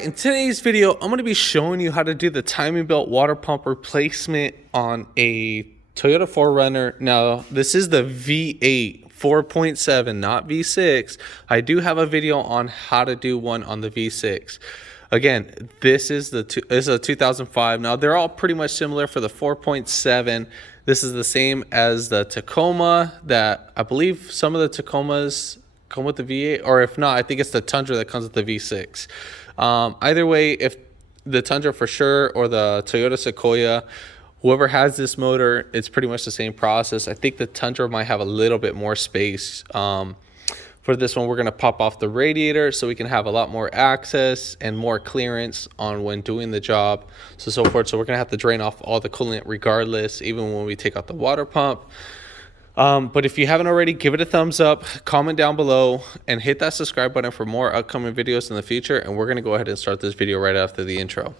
In today's video, I'm going to be showing you how to do the timing belt water pump replacement on a Toyota 4Runner. Now, this is the V8 4.7, not V6. I do have a video on how to do one on the V6. Again, this is a 2005. Now, they're all pretty much similar for the 4.7. This is the same as the Tacoma that I believe some of the Tacomas come with the V8, or if not, I think it's the Tundra that comes with the V6. Either way, if the Tundra for sure or the Toyota Sequoia, whoever has this motor, it's pretty much the same process. I think the Tundra might have a little bit more space. For this one, we're going to pop off the radiator so we can have a lot more access and more clearance on when doing the job, so forth. So we're going to have to drain off all the coolant regardless, even when we take out the water pump. But if you haven't already, give it a thumbs up, comment down below, and hit that subscribe button for more upcoming videos in the future. And we're going to go ahead and start this video right after the intro.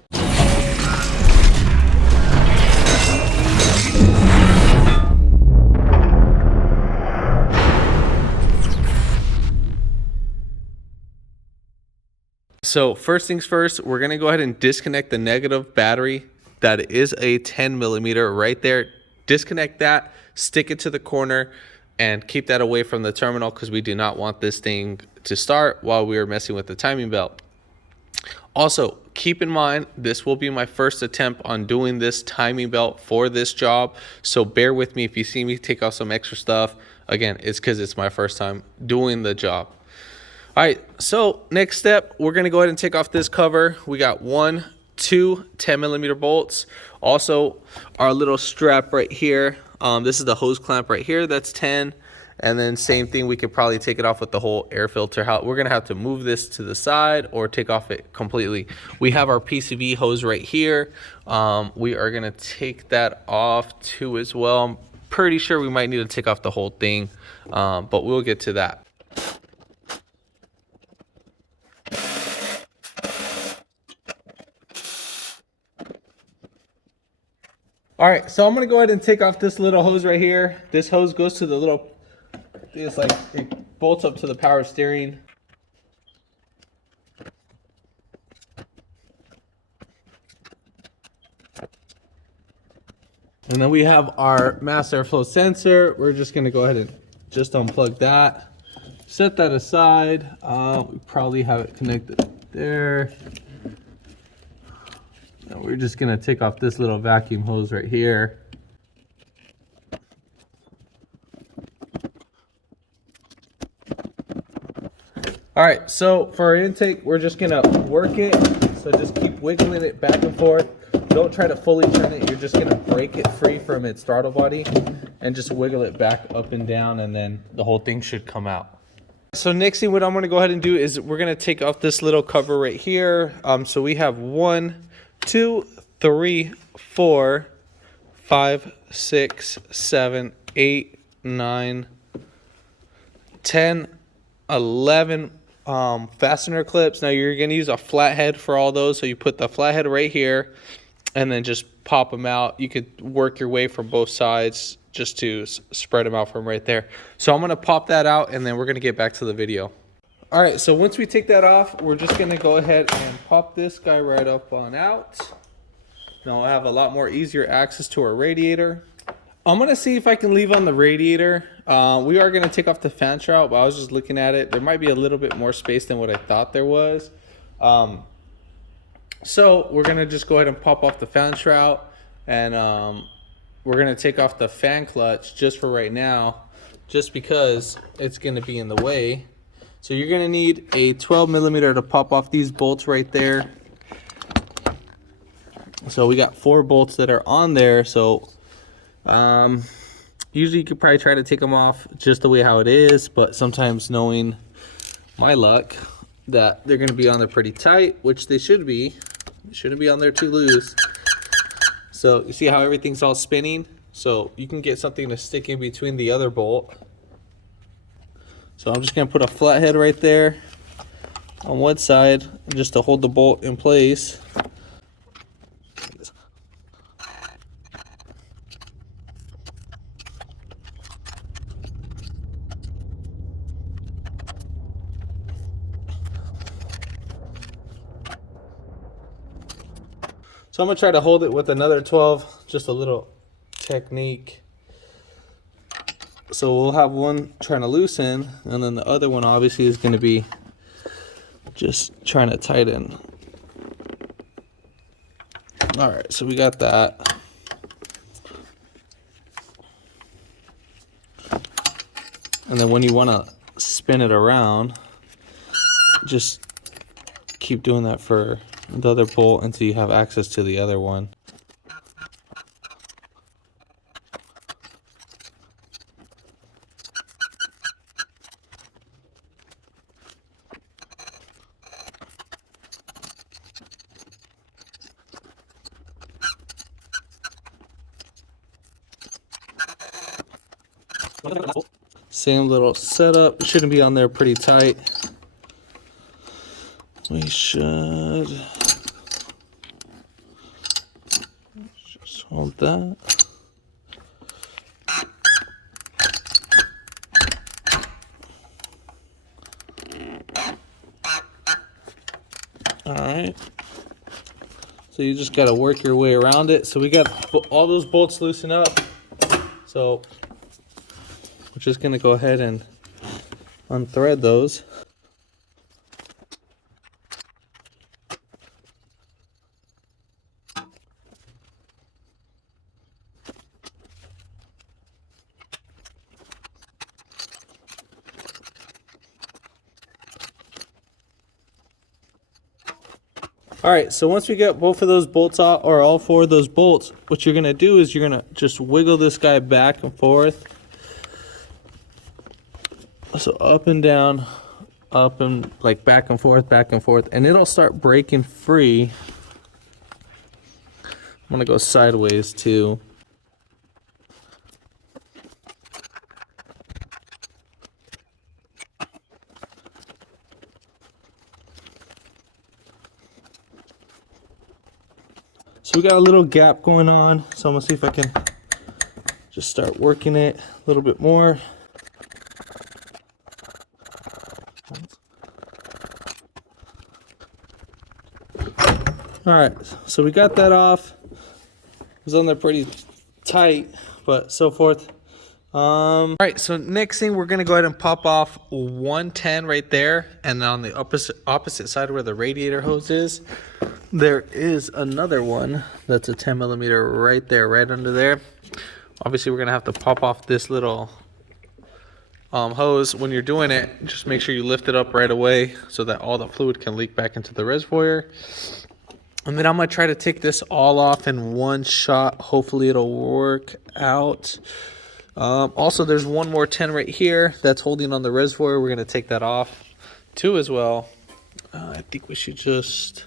So first things first, we're going to go ahead and disconnect the negative battery. That is a 10 millimeter right there. Disconnect that, stick it to the corner, and keep that away from the terminal because we do not want this thing to start while we are messing with the timing belt. Also, keep in mind, this will be my first attempt on doing this timing belt for this job. So bear with me if you see me take off some extra stuff. Again, it's because it's my first time doing the job. All right, so next step, we're going to go ahead and take off this cover. We got 2 10 millimeter bolts. Also, our little strap right here. This is the hose clamp right here. That's 10. And then same thing, we could probably take it off with the whole air filter. We're going to have to move this to the side or take off it completely. We have our PCV hose right here. We are going to take that off too as well. I'm pretty sure we might need to take off the whole thing, but we'll get to that. All right, so I'm gonna go ahead and take off this little hose right here. This hose goes to the little, it's like it bolts up to the power steering. And then we have our mass airflow sensor. We're just gonna go ahead and just unplug that. Set that aside. We probably have it connected there. And we're just gonna take off this little vacuum hose right here. All right, so for our intake, we're just gonna work it. So just keep wiggling it back and forth. Don't try to fully turn it. You're just gonna break it free from its throttle body and just wiggle it back up and down, and then the whole thing should come out. So next thing, what I'm gonna go ahead and do is we're gonna take off this little cover right here. So we have 1, 2, 3, 4, 5, 6, 7, 8, 9, 10, 11 fastener clips. Now you're going to use a flathead for all those. So you put the flathead right here and then just pop them out. You could work your way from both sides just to spread them out from right there. So I'm going to pop that out and then we're going to get back to the video. All right, so once we take that off, we're just going to go ahead and pop this guy right up on out. Now I'll have a lot more easier access to our radiator. I'm going to see if I can leave on the radiator. We are going to take off the fan shroud, but I was just looking at it. There might be a little bit more space than what I thought there was. So we're going to just go ahead and pop off the fan shroud, and we're going to take off the fan clutch just for right now, just because it's going to be in the way. So you're going to need a 12 millimeter to pop off these bolts right there. So we got 4 bolts that are on there. So usually you could probably try to take them off just the way how it is, but sometimes, knowing my luck, that they're going to be on there pretty tight, which they should be. They shouldn't be on there too loose. So you see how everything's all spinning? So you can get something to stick in between the other bolt. So I'm just going to put a flathead right there on one side just to hold the bolt in place. So I'm gonna try to hold it with another 12, just a little technique. So we'll have one trying to loosen, and then the other one obviously is gonna be just trying to tighten. All right, so we got that. And then when you want to spin it around, just keep doing that for the other bolt until you have access to the other one. Same little setup. It shouldn't be on there pretty tight. We should just hold that. All right. So you just got to work your way around it. So we got all those bolts loosened up. So we're just going to go ahead and unthread those. All right, so once we get both of those bolts out, or all four of those bolts, what you're gonna do is you're gonna just wiggle this guy back and forth. So up and down, up and like back and forth, and it'll start breaking free. I'm gonna go sideways too. So we got a little gap going on, so I'm gonna see if I can just start working it a little bit more. All right, so we got that off. It was on there pretty tight, but so forth. All right, so next thing we're gonna go ahead and pop off 110 right there, and on the opposite side where the radiator hose is, there is another one that's a 10 millimeter right there, right under there. Obviously, we're gonna have to pop off this little hose. When you're doing it, just make sure you lift it up right away so that all the fluid can leak back into the reservoir. And then I'm gonna try to take this all off in one shot. Hopefully it'll work out. Also, there's one more 10 right here that's holding on the reservoir. We're gonna take that off too as well. I think we should just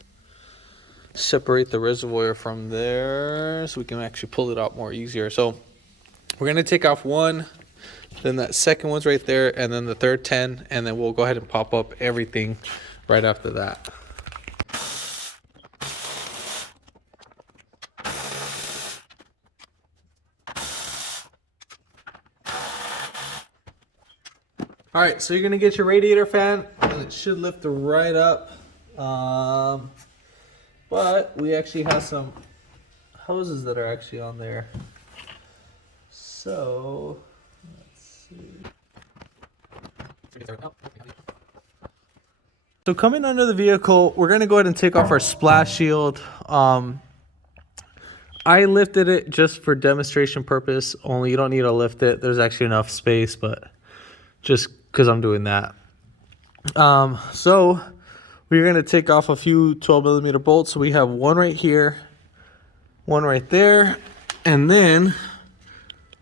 separate the reservoir from there so we can actually pull it out more easier. So we're gonna take off one, then that second one's right there, and then the third 10, and then we'll go ahead and pop up everything right after that. All right, so you're gonna get your radiator fan, and it should lift right up. But we actually have some hoses that are actually on there. So let's see. So coming under the vehicle, we're gonna go ahead and take off our splash shield. I lifted it just for demonstration purpose only. You don't need to lift it. There's actually enough space, but just because I'm doing that. So we're going to take off a few 12 millimeter bolts. So we have one right here, one right there, and then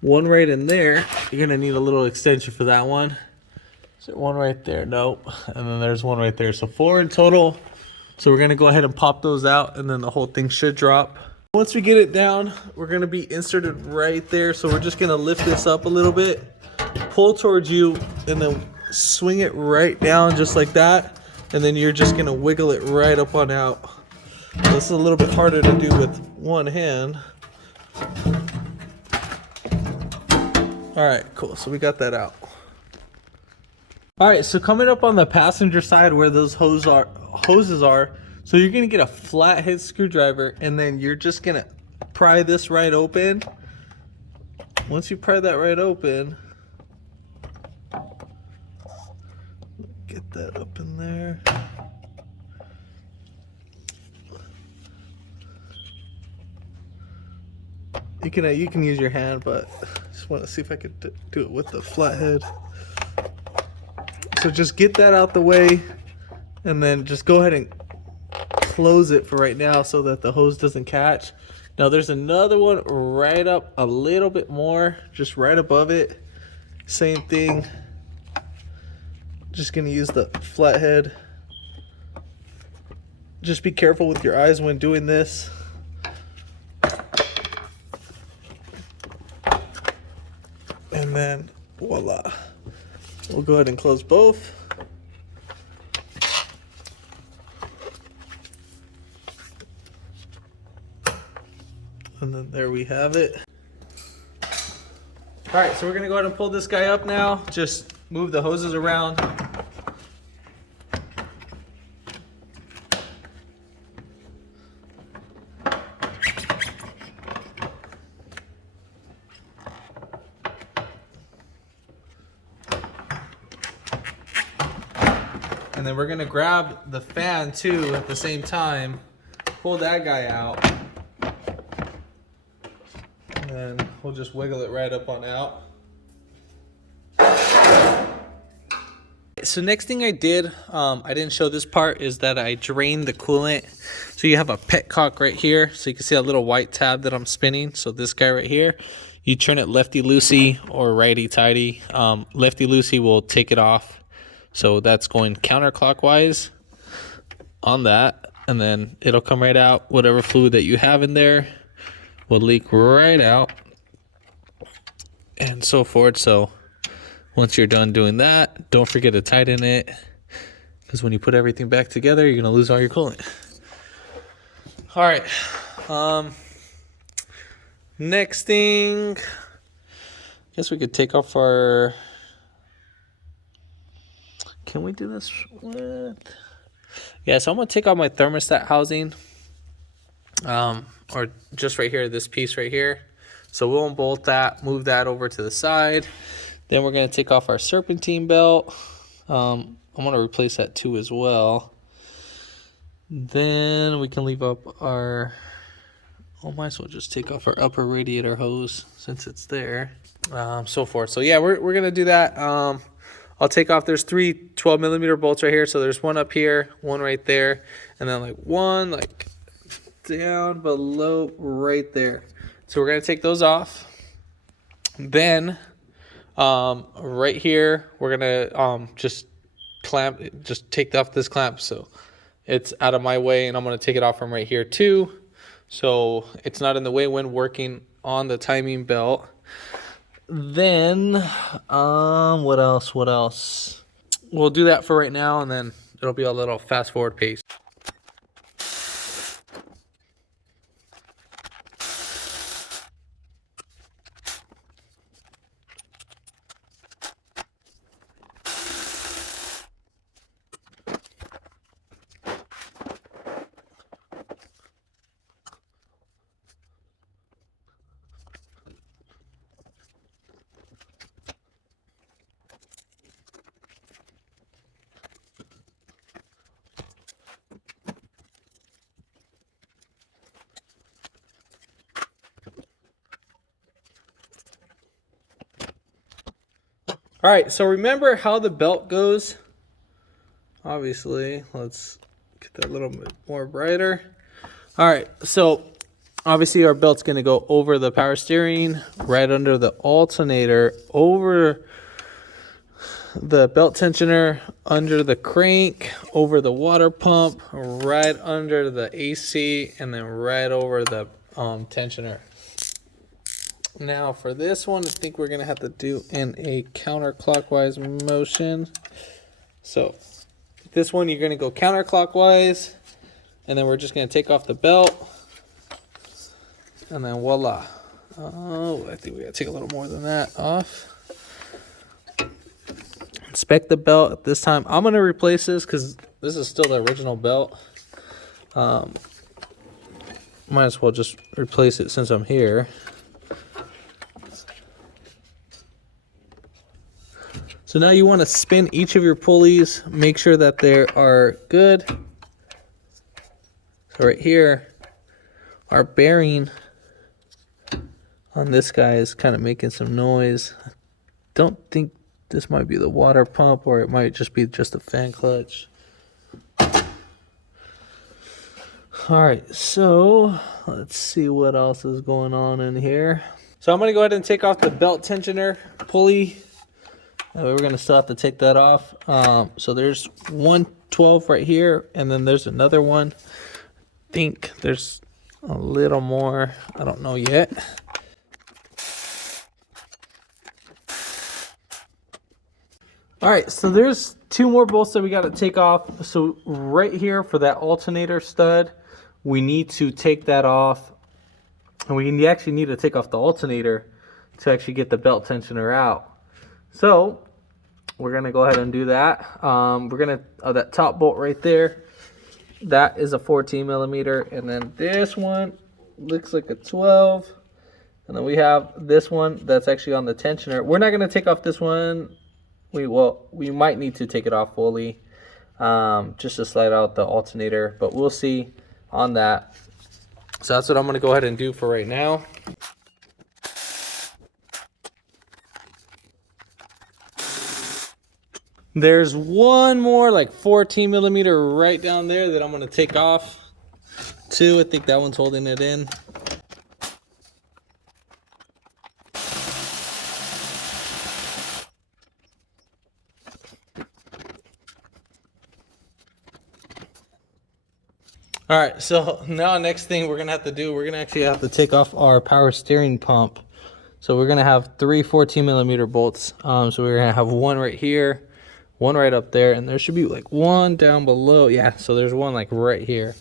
one right in there. You're going to need a little extension for that one. Is there one right there? Nope. And then there's one right there. So 4 in total. So we're going to go ahead and pop those out, and then the whole thing should drop. Once we get it down, we're going to be inserted right there. So we're just going to lift this up a little bit, pull towards you, and then swing it right down just like that. And then you're just gonna wiggle it right up on out. This is a little bit harder to do with one hand. All right, cool, so we got that out. All right, so coming up on the passenger side where those hoses are, So you're gonna get a flathead screwdriver, and then you're just gonna pry this right open. Once you pry that right open, get that up in there. You can use your hand, but I just want to see if I could do it with the flathead. So just get that out the way, and then just go ahead and close it for right now so that the hose doesn't catch. Now there's another one right up a little bit more, just right above it. Same thing. Just gonna use the flathead. Just be careful with your eyes when doing this. And then voila, we'll go ahead and close both. And then there we have it. All right, so we're gonna go ahead and pull this guy up now. Just move the hoses around. And then we're gonna grab the fan too at the same time, pull that guy out, and then we'll just wiggle it right up on out. So next thing I did, I didn't show this part, is that I drained the coolant. So you have a petcock right here, so you can see a little white tab that I'm spinning. So this guy right here, you turn it lefty-loosey or righty-tighty. Lefty-loosey will take it off. So that's going counterclockwise on that, and then it'll come right out. Whatever fluid that you have in there will leak right out, and so forth. So once you're done doing that, don't forget to tighten it, because when you put everything back together, you're gonna lose all your coolant. All right. Next thing, I guess we could take off our. Can we do this with? Yeah, so I'm gonna take off my thermostat housing, or just right here, this piece right here. So we'll unbolt that, move that over to the side. Then we're gonna take off our serpentine belt. I'm gonna replace that too as well. Then we can leave up our. Oh, might as well just take off our upper radiator hose since it's there. So forth. So yeah, we're gonna do that. I'll take off, there's 3 12mm bolts right here. So there's one up here, one right there, and then like one like down below right there. So we're gonna take those off. Then right here, we're gonna just take off this clamp so it's out of my way, and I'm gonna take it off from right here too, so it's not in the way when working on the timing belt. Then what else? We'll do that for right now, and then it'll be a little fast forward pace. All right, so remember how the belt goes. Obviously, let's get that a little bit more brighter. All right, so obviously our belt's gonna go over the power steering, right under the alternator, over the belt tensioner, under the crank, over the water pump, right under the AC, and then right over the tensioner. Now for this one, I think we're gonna have to do in a counterclockwise motion. So this one, you're gonna go counterclockwise, and then we're just gonna take off the belt, and then voila. Oh, I think we gotta take a little more than that off. Inspect the belt. This time I'm gonna replace this because this is still the original belt. Might as well just replace it since I'm here. So now you want to spin each of your pulleys, make sure that they are good. So right here, our bearing on this guy is kind of making some noise. Don't think this might be the water pump, or it might just be just a fan clutch. All right, so let's see what else is going on in here. So I'm gonna go ahead and take off the belt tensioner pulley. We're gonna still have to take that off. So there's 112 right here, and then there's another one. I think there's a little more, I don't know yet. All right, so there's 2 more bolts that we got to take off. So right here for that alternator stud, we need to take that off, and we actually need to take off the alternator to actually get the belt tensioner out. So we're gonna go ahead and do that. We're gonna that top bolt right there, that is a 14 millimeter, and then this one looks like a 12, and then we have this one that's actually on the tensioner. We're not gonna take off this one. We might need to take it off fully, just to slide out the alternator, but we'll see on that. So that's what I'm gonna go ahead and do for right now. There's one more like 14 millimeter right down there that I'm gonna take off too. I think that one's holding it in. All right, so now next thing we're gonna have to do, we're gonna actually have to take off our power steering pump. So we're gonna have 3 14 millimeter bolts. So we're gonna have one right here, one right up there, and there should be like one down below. Yeah, so there's one like right here.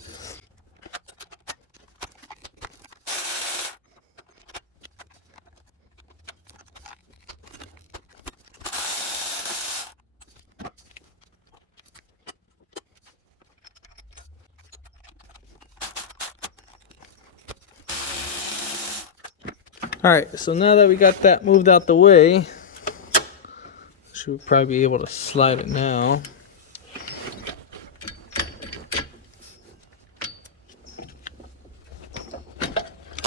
All right, so now that we got that moved out the way, should probably be able to slide it now.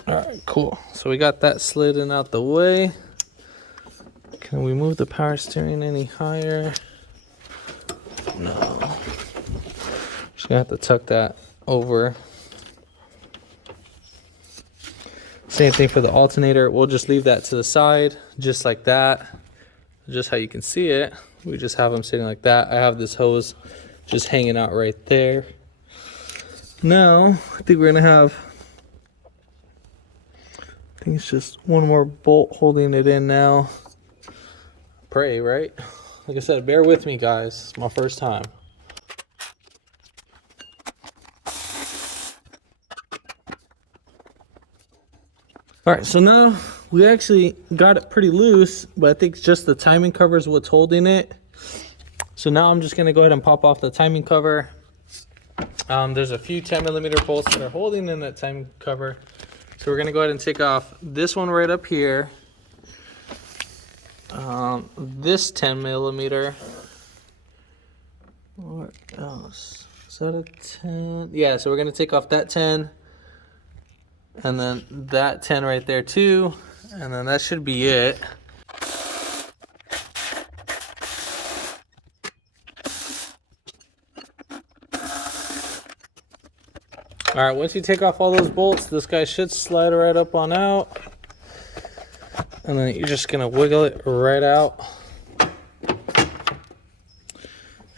All right, cool. So we got that slidden out the way. Can we move the power steering any higher? No. Just gonna have to tuck that over. Same thing for the alternator. We'll just leave that to the side, just like that. Just how you can see it. We just have them sitting like that. I have this hose just hanging out right there. Now, I think we're gonna have, I think it's just one more bolt holding it in now. Pray, right? Like I said, bear with me, guys. It's my first time. All right, so now we actually got it pretty loose, but I think just the timing cover is what's holding it. So now I'm just gonna go ahead and pop off the timing cover. There's a few 10 millimeter bolts that are holding in that timing cover. So we're gonna go ahead and take off this one right up here. This 10 millimeter. What else? Is that a 10? Yeah, so we're gonna take off that 10. And then that 10 right there too. And then that should be it. All right, once you take off all those bolts, this guy should slide right up on out. And then you're just gonna wiggle it right out.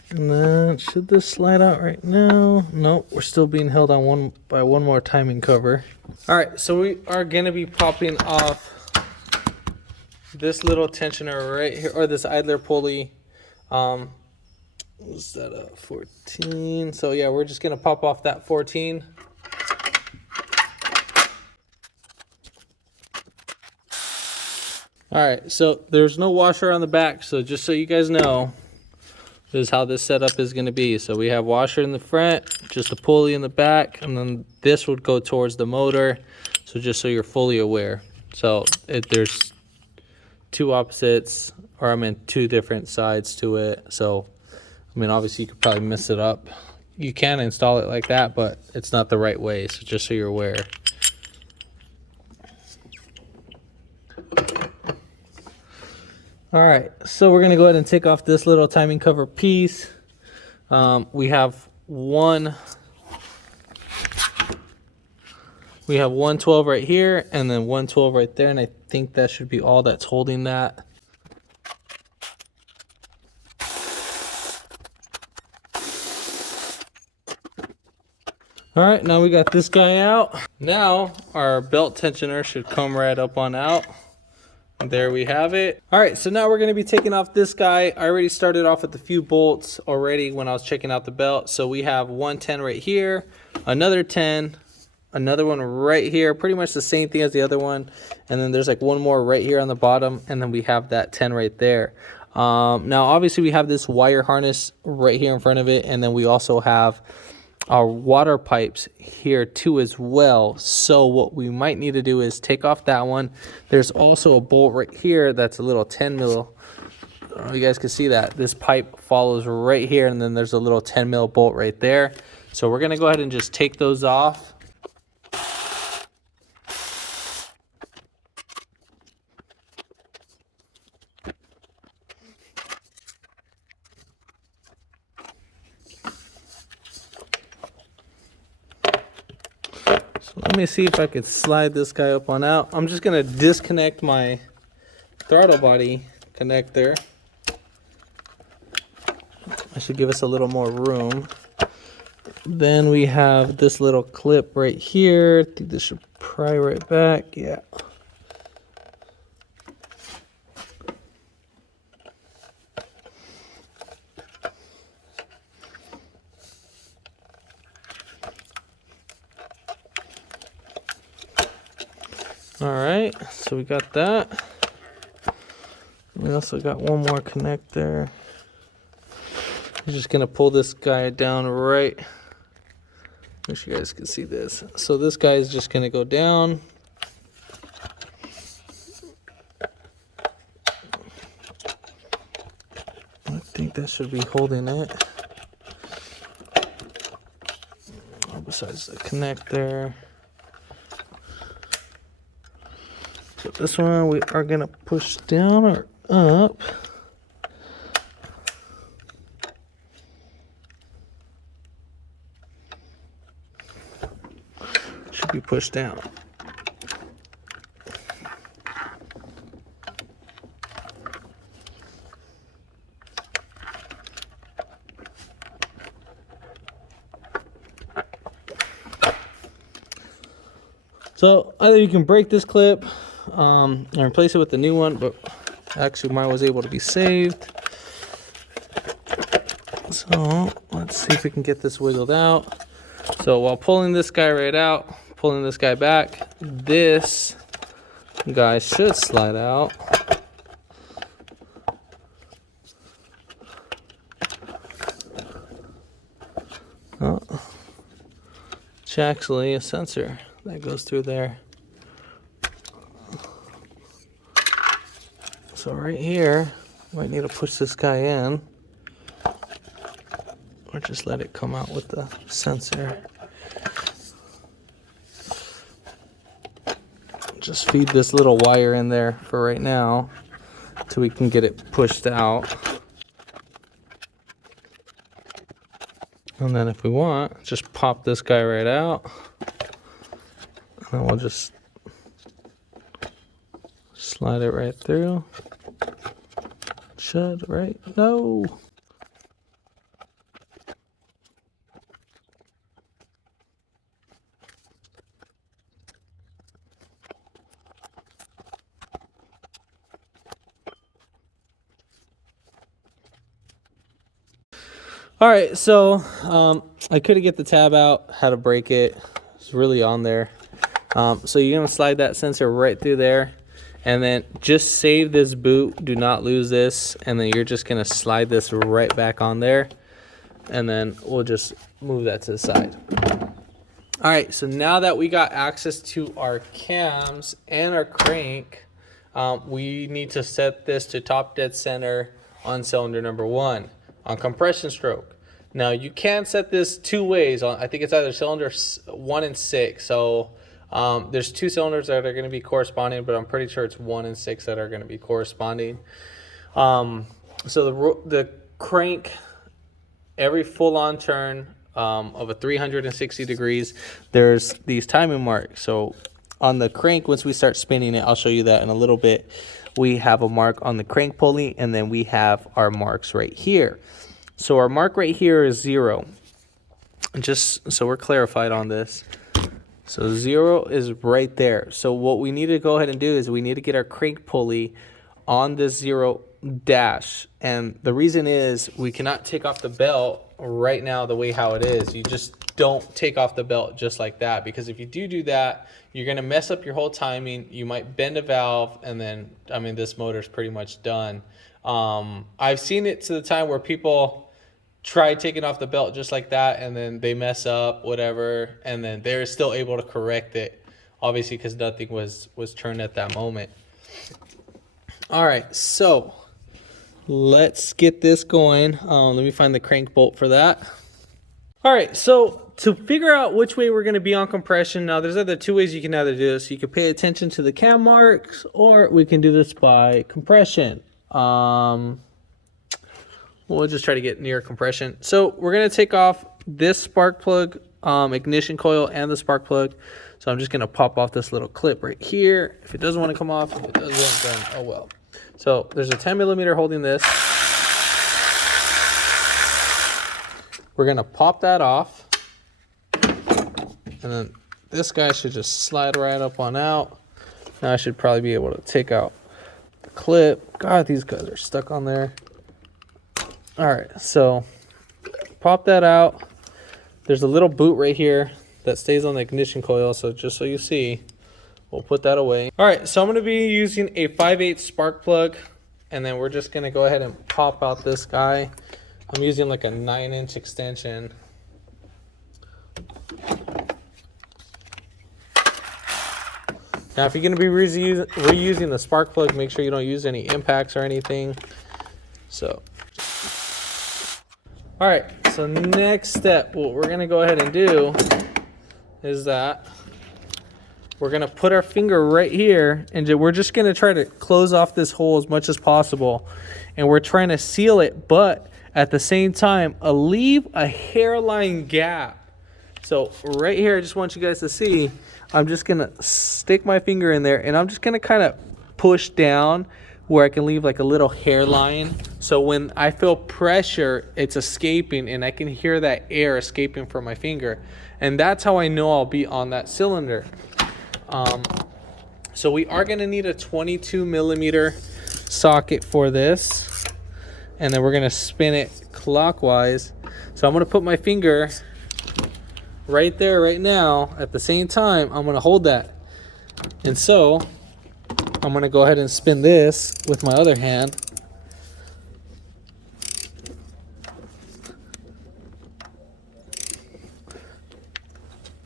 And then should this slide out right now? Nope, we're still being held on by one more timing cover. All right, so we are gonna be popping off this little tensioner right here, or this idler pulley. Was that a 14? So yeah, we're just gonna pop off that 14. All right, so there's no washer on the back, so just so you guys know, This is how this setup is going to be. So we have washer in the front, just a pulley in the back, and then this would go towards the motor. So just so you're fully aware. So there's two opposites, or I mean two different sides to it. So I mean, obviously you could probably mess it up. You can install it like that, but it's not the right way. So just so you're aware. All right, so we're gonna go ahead and take off this little timing cover piece. We have one 12 right here, and then 112 right there, and I think that should be all that's holding that. All right, now we got this guy out. Now our belt tensioner should come right up on out. There we have it. All right, so now we're gonna be taking off this guy. I already started off with a few bolts already when I was checking out the belt. So we have 110 right here, another 10, another one right here, pretty much the same thing as the other one. And then there's like one more right here on the bottom, and then we have that 10 right there. Now, obviously we have this wire harness right here in front of it, and then we also have our water pipes here too as well. So what we might need to do is take off that one. There's also a bolt right here that's a little 10 mil. I don't know if you guys can see that. This pipe follows right here, and then there's a little 10 mil bolt right there. So we're gonna go ahead and just take those off. So let me see if I could slide this guy up on out. I'm just gonna disconnect my throttle body connector. I should give us a little more room. Then we have this little clip right here. I think this should pry right back. Yeah. All right, so we got that. We also got one more connector. I'm just gonna pull this guy down right. Wish you guys can see this. So this guy is just gonna go down. I think that should be holding it. Besides the connector. So this one we are gonna push down or up. Should be pushed down. So either you can break this clip and replace it with the new one, but actually mine was able to be saved. So let's see if we can get this wiggled out. So while pulling this guy right out, pulling this guy back, this guy should slide out. Oh, it's actually a sensor that goes through there. So right here, might need to push this guy in, or just let it come out with the sensor. Just feed this little wire in there for right now, till we can get it pushed out. And then if we want, just pop this guy right out. And then we'll just slide it right through. Should, right? No. All right, so I couldn't get the tab out, had to break it. It's really on there. So you're gonna slide that sensor right through there, And then just save this boot. Do not lose this. And then you're just going to slide this right back on there. And then we'll just move that to the side. All right, so now that we got access to our cams and our crank, we need to set this to top dead center on cylinder number 1 on compression stroke. Now you can set this 2 ways. I think it's either cylinder 1 and 6. So there's 2 cylinders that are going to be corresponding, but I'm pretty sure it's 1 and 6 that are going to be corresponding. So the crank, every full-on turn of a 360 degrees, there's these timing marks. So on the crank, once we start spinning it, I'll show you that in a little bit, we have a mark on the crank pulley, and then we have our marks right here. So our mark right here is 0. Just so we're clarified on this. So 0 is right there. So what we need to go ahead and do is we need to get our crank pulley on this 0 dash. And the reason is we cannot take off the belt right now the way how it is. You just don't take off the belt just like that, because if you do that, you're going to mess up your whole timing. You might bend a valve, and then, I mean, this motor's pretty much done. I've seen it to the time where people try taking off the belt just like that, and then they mess up, whatever, and then they're still able to correct it, obviously, because nothing was turned at that moment. All right, so let's get this going. Let me find the crank bolt for that. All right, so to figure out which way we're going to be on compression, now there's other 2 ways you can either do this. You can pay attention to the cam marks, or we can do this by compression. We'll just try to get near compression. So we're going to take off this spark plug, ignition coil, and the spark plug. So I'm just going to pop off this little clip right here. If it doesn't want to come off, if it doesn't, then oh well. So there's a 10mm holding this. We're going to pop that off. And then this guy should just slide right up on out. Now I should probably be able to take out the clip. God, these guys are stuck on there. All right, so pop that out. There's a little boot right here that stays on the ignition coil. So just so you see, we'll put that away. All right, so I'm gonna be using a 5/8 spark plug, and then we're just gonna go ahead and pop out this guy. I'm using like a 9-inch extension. Now, if you're gonna be reusing the spark plug, make sure you don't use any impacts or anything. So, all right, so next step, what we're gonna go ahead and do is that we're gonna put our finger right here, and we're just gonna try to close off this hole as much as possible. And we're trying to seal it, but at the same time, leave a hairline gap. So right here, I just want you guys to see, I'm just gonna stick my finger in there, and I'm just gonna kind of push down where I can leave like a little hairline. So when I feel pressure, it's escaping, and I can hear that air escaping from my finger. And that's how I know I'll be on that cylinder. So we are gonna need a 22mm socket for this. And then we're gonna spin it clockwise. So I'm gonna put my finger right there right now. At the same time, I'm gonna hold that. And so I'm gonna go ahead and spin this with my other hand.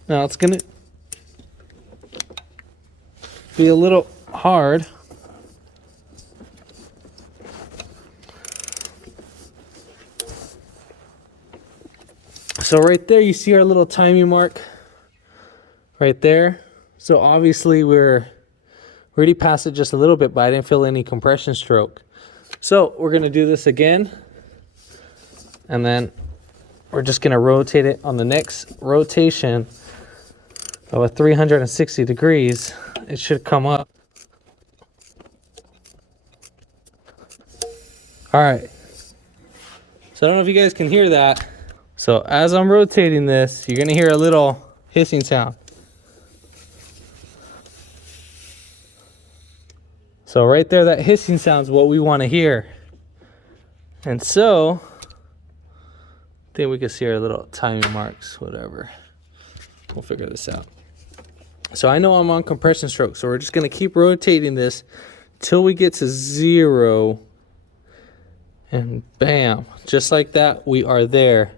Now it's gonna be a little hard. So right there, you see our little timing mark right there. So obviously we're already past it just a little bit, but I didn't feel any compression stroke. So we're gonna do this again. And then we're just gonna rotate it on the next rotation of a 360 degrees. It should come up. All right. So I don't know if you guys can hear that. So as I'm rotating this, you're gonna hear a little hissing sound. So right there, that hissing sound is what we want to hear. And so, I think we can see our little timing marks, whatever. We'll figure this out. So I know I'm on compression stroke. So we're just going to keep rotating this till we get to 0. And bam, just like that, we are there.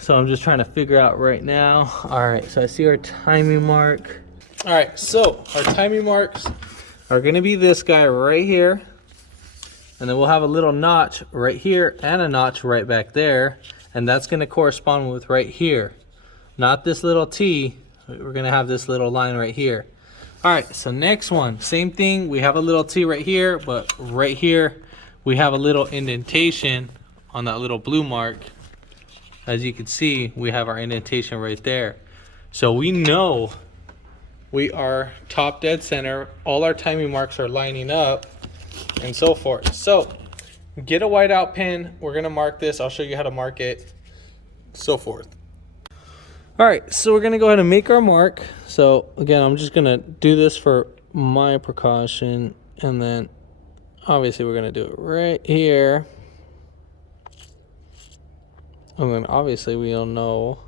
So I'm just trying to figure out right now. All right, so I see our timing mark. All right, so our timing marks are going to be this guy right here. And then we'll have a little notch right here and a notch right back there. And that's going to correspond with right here. Not this little T. We're going to have this little line right here. All right, so next one. Same thing. We have a little T right here, but right here we have a little indentation on that little blue mark. As you can see, we have our indentation right there. So we know we are top dead center. All our timing marks are lining up and so forth. So get a whiteout pen. We're gonna mark this. I'll show you how to mark it, so forth. All right, so we're gonna go ahead and make our mark. So again, I'm just gonna do this for my precaution, and then obviously we're gonna do it right here. And then obviously we don't know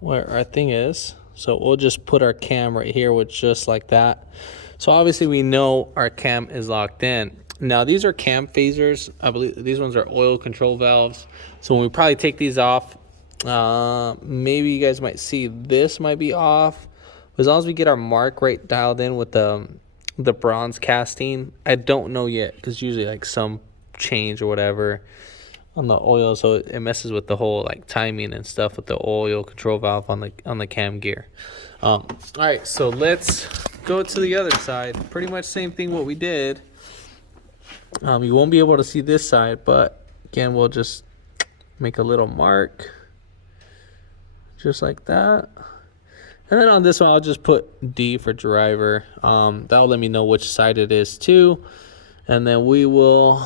where our thing is. So we'll just put our cam right here with just like that. So obviously we know our cam is locked in. Now these are cam phasers. I believe these ones are oil control valves. So when we probably take these off, maybe you guys might see this might be off. As long as we get our mark right dialed in with the bronze casting, I don't know yet, because usually like some change or whatever on the oil, so it messes with the whole like timing and stuff with the oil control valve on the cam gear. All right, so let's go to the other side. Pretty much same thing what we did. You won't be able to see this side, but again, we'll just make a little mark just like that. And then on this one, I'll just put D for driver. That'll let me know which side it is too. And then we're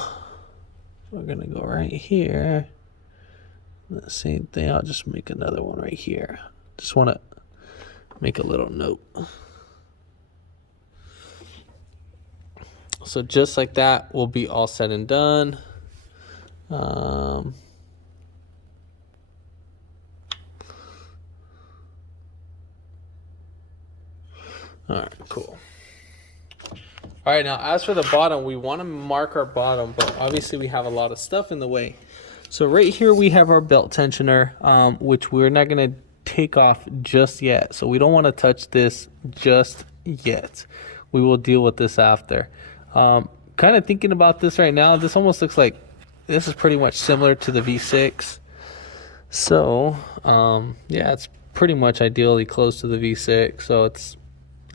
gonna go right here. The same thing, I'll just make another one right here. Just wanna make a little note. So just like that, we'll be all said and done. All right, cool. All right, now as for the bottom, we want to mark our bottom, but obviously we have a lot of stuff in the way. So right here we have our belt tensioner, which we're not going to take off just yet. So we don't want to touch this just yet. We will deal with this after. Kind of thinking about this right now, this almost looks like this is pretty much similar to the V6. So yeah, it's pretty much ideally close to the V6. So it's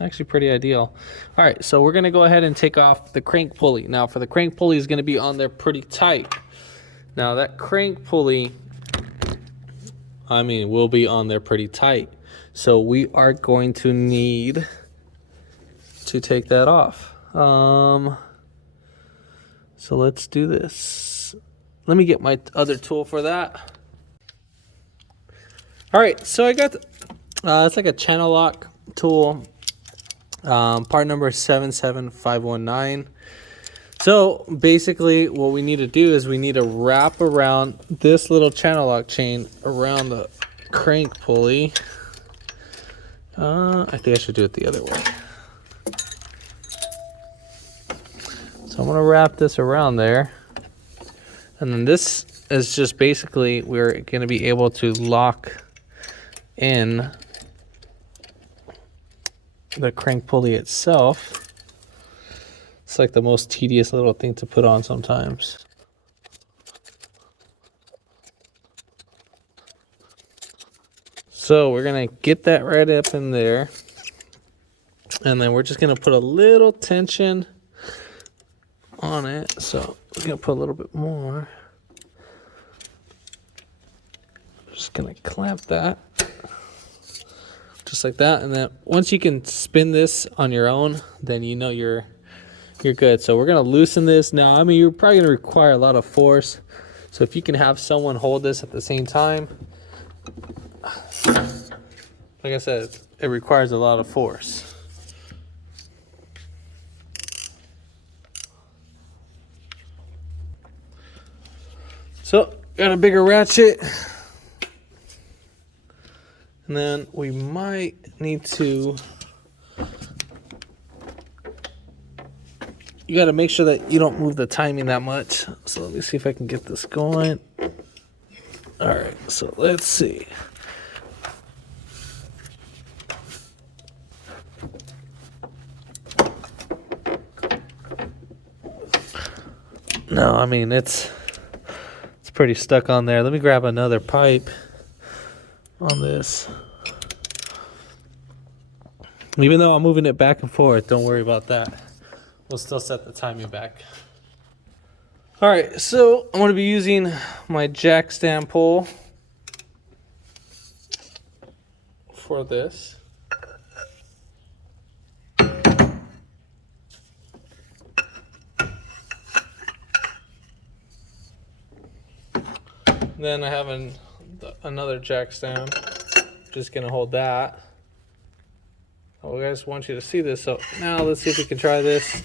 actually pretty ideal. All right, so we're gonna go ahead and take off the crank pulley. Now for the crank pulley is gonna be on there pretty tight. Now that crank pulley, will be on there pretty tight. So we are going to need to take that off. So let's do this. Let me get my other tool for that. All right, so I got, it's like a channel lock tool. Part number 77519. So basically what we need to do is we need to wrap around this little channel lock chain around the crank pulley. I think I should do it the other way. So I'm going to wrap this around there. And then this is just basically, we're going to be able to lock in the crank pulley itself. It's like the most tedious little thing to put on sometimes. So we're going to get that right up in there. And then we're just going to put a little tension on it. So we're going to put a little bit more. Just going to clamp that. Just like that. And then once you can spin this on your own, then you know you're good. So we're going to loosen this. Now, you're probably going to require a lot of force. So if you can have someone hold this at the same time, like I said, it requires a lot of force. So got a bigger ratchet. And then we might need to, you got to make sure that you don't move the timing that much. So let me see if I can get this going. All right, so let's see. No, I mean, it's pretty stuck on there. Let me grab another pipe on this. Even though I'm moving it back and forth, don't worry about that. We'll still set the timing back. All right, so I'm going to be using my jack stand pole for this. Then I have another jack stand. Just gonna hold that. Oh, I just want you to see this. So now let's see if we can try this.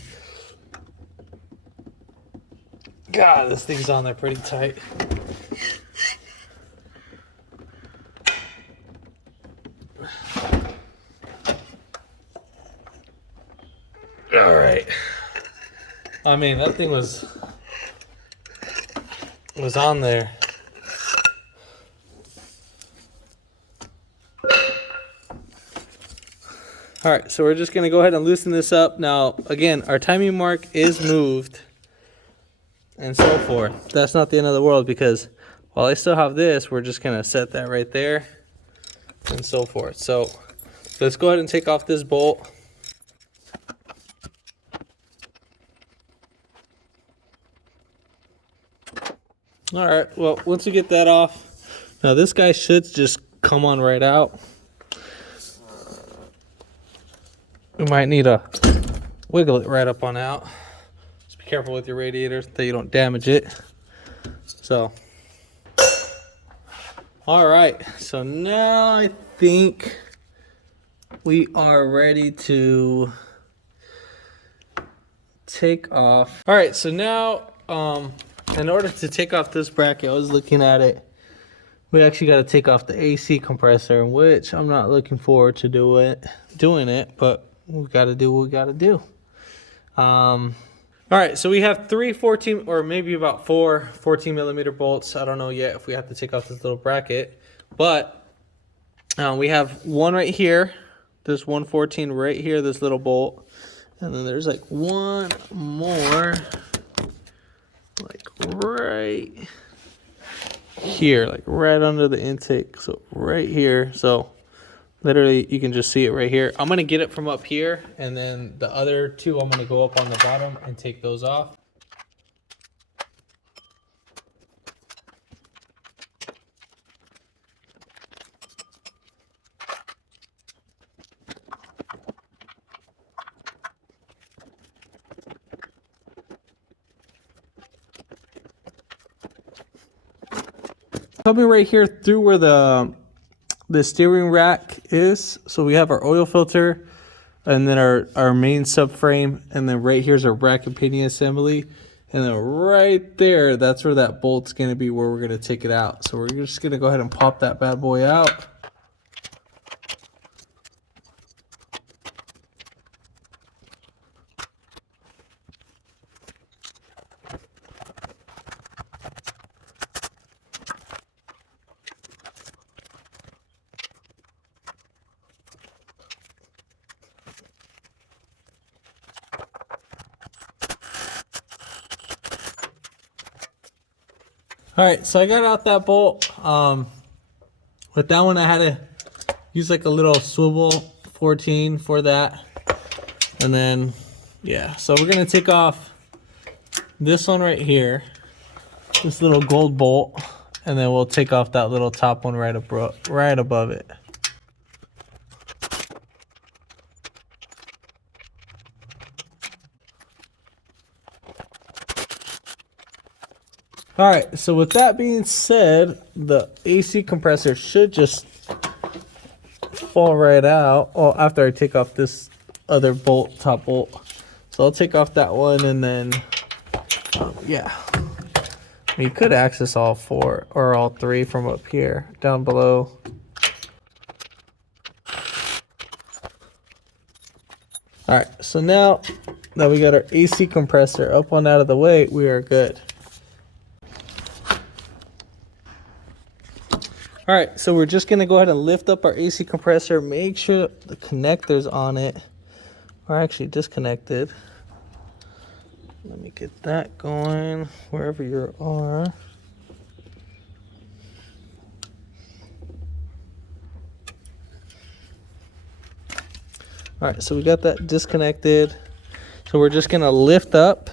God, this thing's on there pretty tight. All right. I mean, that thing was on there. All right, so we're just gonna go ahead and loosen this up. Now, again, our timing mark is moved and so forth. That's not the end of the world because while I still have this, we're just gonna set that right there and so forth. So let's go ahead and take off this bolt. All right, well, once we get that off, now this guy should just come on right out. We might need to wiggle it right up on out. Just be careful with your radiators that you don't damage it. So, all right. So now I think we are ready to take off. All right. So now, in order to take off this bracket, I was looking at it. We actually got to take off the AC compressor, which I'm not looking forward to doing it, but we got to do what we got to do. All right, so we have 3 14 or maybe about 4 14 millimeter bolts. I don't know yet if we have to take off this little bracket, but we have one right here. There's 114 right here, this little bolt, and then there's like one more, like right here, like right under the intake. So right here. So literally, you can just see it right here. I'm going to get it from up here, and then the other two, I'm going to go up on the bottom and take those off. Coming right here through where the steering rack is. So we have our oil filter and then our main subframe, and then right here's our bracket pinion assembly, and then right there, that's where that bolt's going to be, where we're going to take it out. So we're just going to go ahead and pop that bad boy out. All right, so I got out that bolt. With that one, I had to use like a little swivel 14 for that. And then, yeah, so we're gonna take off this one right here, this little gold bolt, and then we'll take off that little top one right above it. All right, so with that being said, the AC compressor should just fall right out. Oh, after I take off this other bolt, top bolt. So I'll take off that one, and then, yeah. You could access all 4 or all 3 from up here, down below. All right, so now that we got our AC compressor up and out of the way, we are good. All right, so we're just gonna go ahead and lift up our AC compressor. Make sure the connectors on it are actually disconnected. Let me get that going wherever you are. All right, so we got that disconnected. So we're just gonna lift up.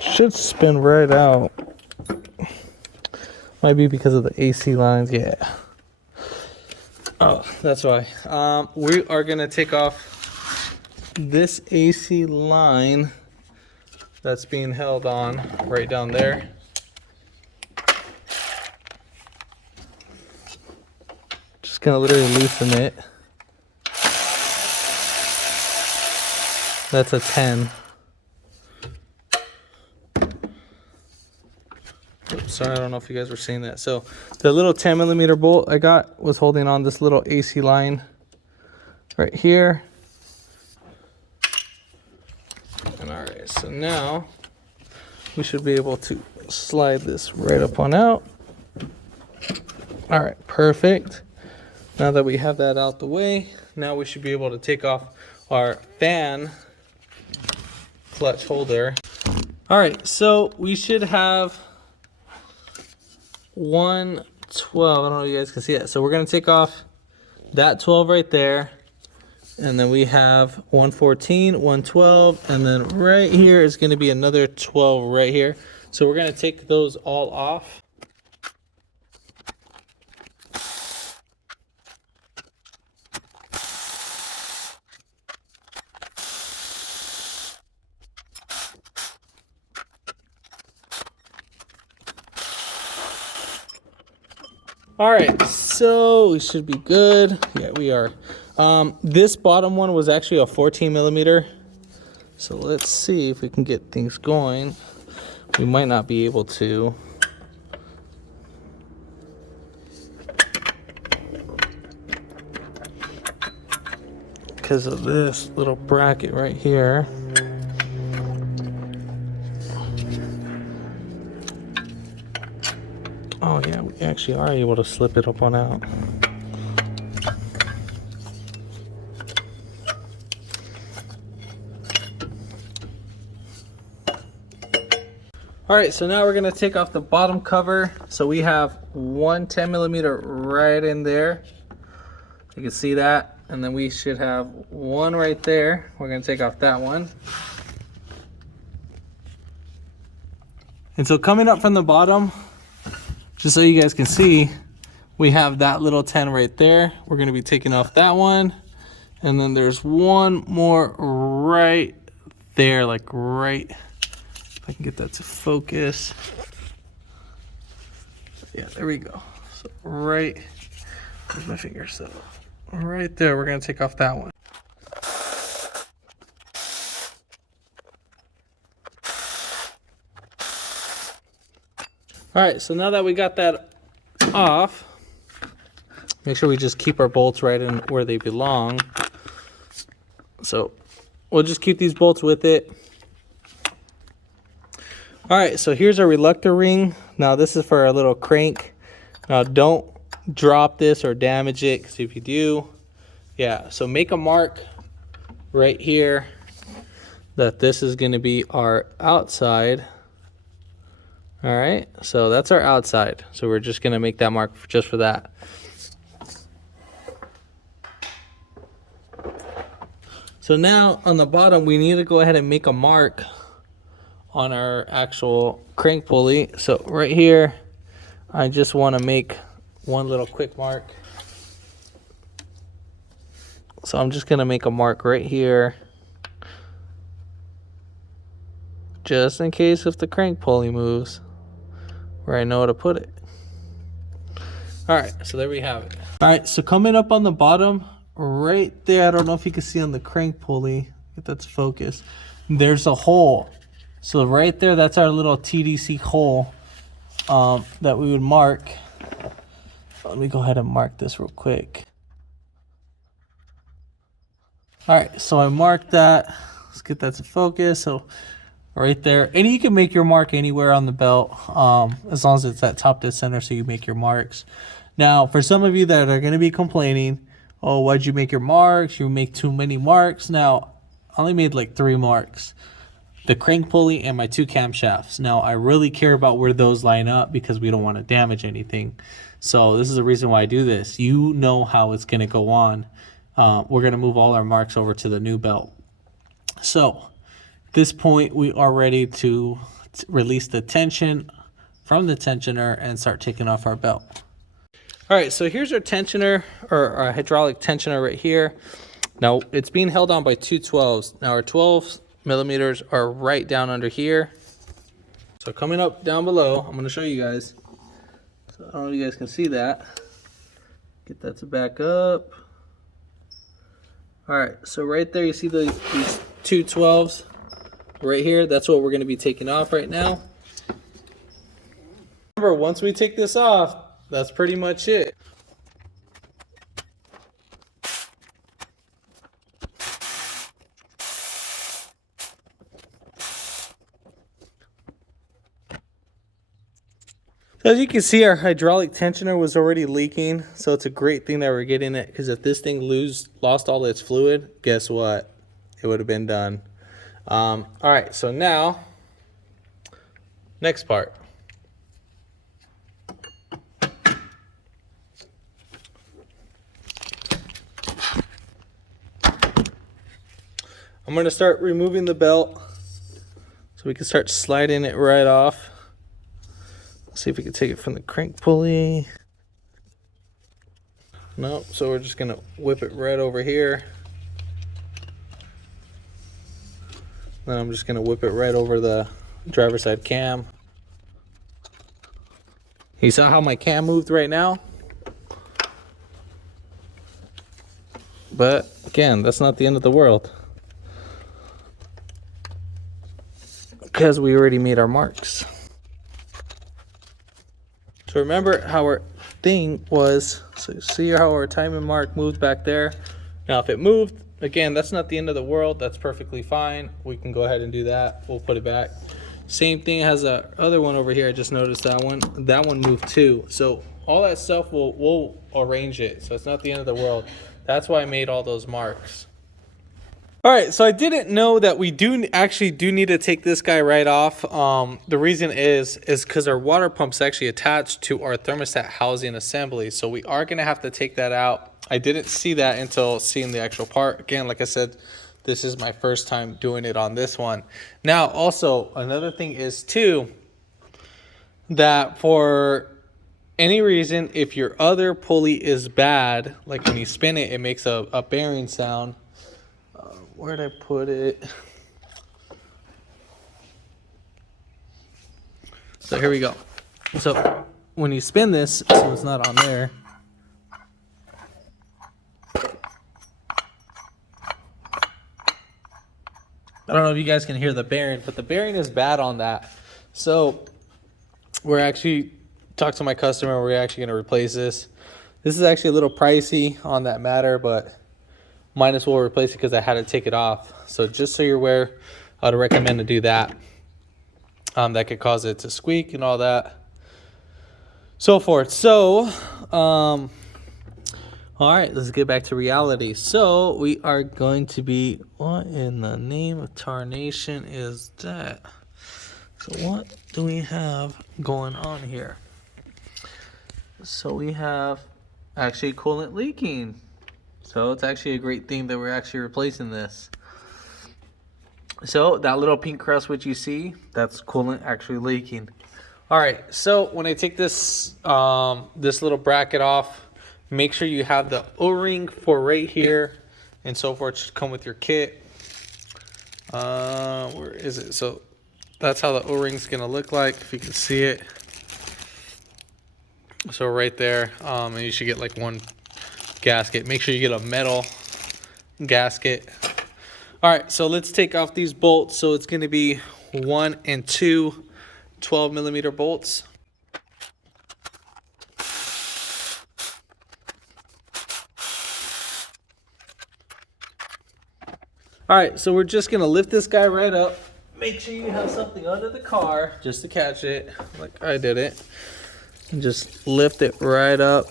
Should spin right out. Might be because of the AC lines, yeah. Oh, that's why. We are gonna take off this AC line that's being held on right down there. Just gonna literally loosen it. That's a 10. Oops, sorry, I don't know if you guys were seeing that. So the little 10mm bolt I got was holding on this little AC line right here. And all right, so now we should be able to slide this right up on out. All right, perfect. Now that we have that out the way, now we should be able to take off our fan clutch holder. All right, so we should have 112. I don't know if you guys can see it. So we're gonna take off that 12 right there, and then we have 114, 112, and then right here is gonna be another 12 right here. So we're gonna take those all off. All right, so we should be good. Yeah, we are. This bottom one was actually a 14mm. So let's see if we can get things going. We might not be able to. Because of this little bracket right here. Oh yeah, we actually are able to slip it up on out. All right, so now we're gonna take off the bottom cover. So we have one 10mm right in there. You can see that. And then we should have one right there. We're gonna take off that one. And so coming up from the bottom, just so you guys can see, we have that little 10 right there. We're gonna be taking off that one. And then there's one more right there, like right, if I can get that to focus. Yeah, there we go. So right, where's my finger? So right there, we're gonna take off that one. All right, so now that we got that off, make sure we just keep our bolts right in where they belong. So we'll just keep these bolts with it. All right, so here's our reluctor ring. Now this is for our little crank. Now don't drop this or damage it, because if you do, yeah, so make a mark right here that this is gonna be our outside. All right, so that's our outside. So we're just gonna make that mark just for that. So now on the bottom, we need to go ahead and make a mark on our actual crank pulley. So right here, I just wanna make one little quick mark. So I'm just gonna make a mark right here, just in case if the crank pulley moves, where I know how to put it. All right, so there we have it. All right, so coming up on the bottom, right there, I don't know if you can see on the crank pulley, if that's focused, there's a hole. So right there, that's our little TDC hole that we would mark. Let me go ahead and mark this real quick. All right, so I marked that. Let's get that to focus. So right there, and you can make your mark anywhere on the belt, as long as it's at top to center, so you make your marks. Now, for some of you that are going to be complaining, oh, why'd you make your marks? You make too many marks. Now, I only made like 3 marks. The crank pulley and my 2 camshafts. Now, I really care about where those line up because we don't want to damage anything. So this is the reason why I do this. You know how it's going to go on. We're going to move all our marks over to the new belt. So at this point, we are ready to release the tension from the tensioner and start taking off our belt. All right, so here's our tensioner, or our hydraulic tensioner right here. Now, it's being held on by 2 12s. Now, our 12 millimeters are right down under here. So coming up down below, I'm going to show you guys. So I don't know if you guys can see that. Get that to back up. All right, so right there, you see these 2 12s right here. That's what we're going to be taking off right now. Remember, once we take this off, that's pretty much it. So as you can see, our hydraulic tensioner was already leaking, so it's a great thing that we're getting it, because if this thing lost all its fluid, guess what? It would have been done. All right, so now, next part. I'm going to start removing the belt so we can start sliding it right off. See if we can take it from the crank pulley. Nope, so we're just going to whip it right over here. Then I'm just going to whip it right over the driver's side cam. You saw how my cam moved right now? But again, that's not the end of the world, because we already made our marks. So remember how our thing was, so see how our timing mark moved back there? Now if it moved, again, that's not the end of the world. That's perfectly fine. We can go ahead and do that. We'll put it back. Same thing has a other one over here. I just noticed that one. That one moved too. So all that stuff, we'll arrange it. So it's not the end of the world. That's why I made all those marks. All right, so I didn't know that we actually need to take this guy right off. The reason is because our water pump's actually attached to our thermostat housing assembly. So we are going to have to take that out. I didn't see that until seeing the actual part. Again, like I said, this is my first time doing it on this one. Now, also, another thing is too, that for any reason, if your other pulley is bad, like when you spin it, it makes a bearing sound. Where'd I put it? So here we go. So when you spin this, so it's not on there. I don't know if you guys can hear the bearing, but the bearing is bad on that. So we're actually talked to my customer. We're actually going to replace this. This is actually a little pricey on that matter, but might as well replace it because I had to take it off. So just so you're aware, I'd recommend to do that. That could cause it to squeak and all that, so forth. So all right, let's get back to reality. So we are going to be, what in the name of tarnation is that? So what do we have going on here? So we have actually coolant leaking. So it's actually a great thing that we're actually replacing this. So that little pink crust which you see, that's coolant actually leaking. All right, so when I take this this little bracket off, make sure you have the O-ring for right here and so forth. It should come with your kit. Where is it? So that's how the O-ring's gonna look like, if you can see it. So right there, and you should get like one gasket. Make sure you get a metal gasket. All right, so let's take off these bolts. So it's going to be 1 and 2 12mm bolts. All right, so we're just going to lift this guy right up. Make sure you have something under the car just to catch it, like I did it. And just lift it right up.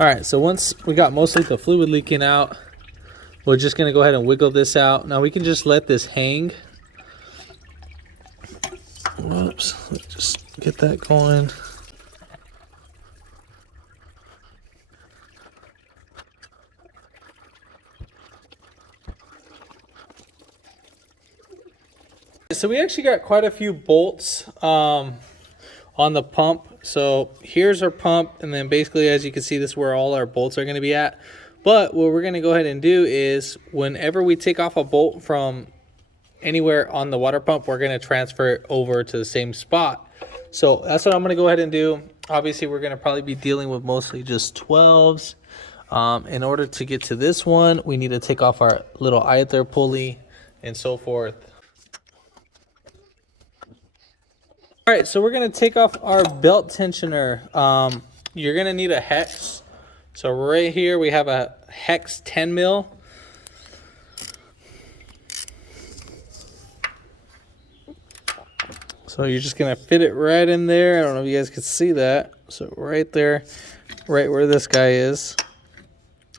All right, so once we got mostly the fluid leaking out, we're just gonna go ahead and wiggle this out. Now we can just let this hang. Whoops, let's just get that going. So we actually got quite a few bolts on the pump. So here's our pump, and then basically, as you can see, this is where all our bolts are going to be at. But what we're going to go ahead and do is whenever we take off a bolt from anywhere on the water pump, we're going to transfer it over to the same spot. So that's what I'm going to go ahead and do. Obviously, we're going to probably be dealing with mostly just 12s. In order to get to this one, we need to take off our little idler pulley and so forth. All right, so we're gonna take off our belt tensioner. You're gonna need a hex. So right here we have a hex 10 mil. So you're just gonna fit it right in there. I don't know if you guys can see that. So right there, right where this guy is,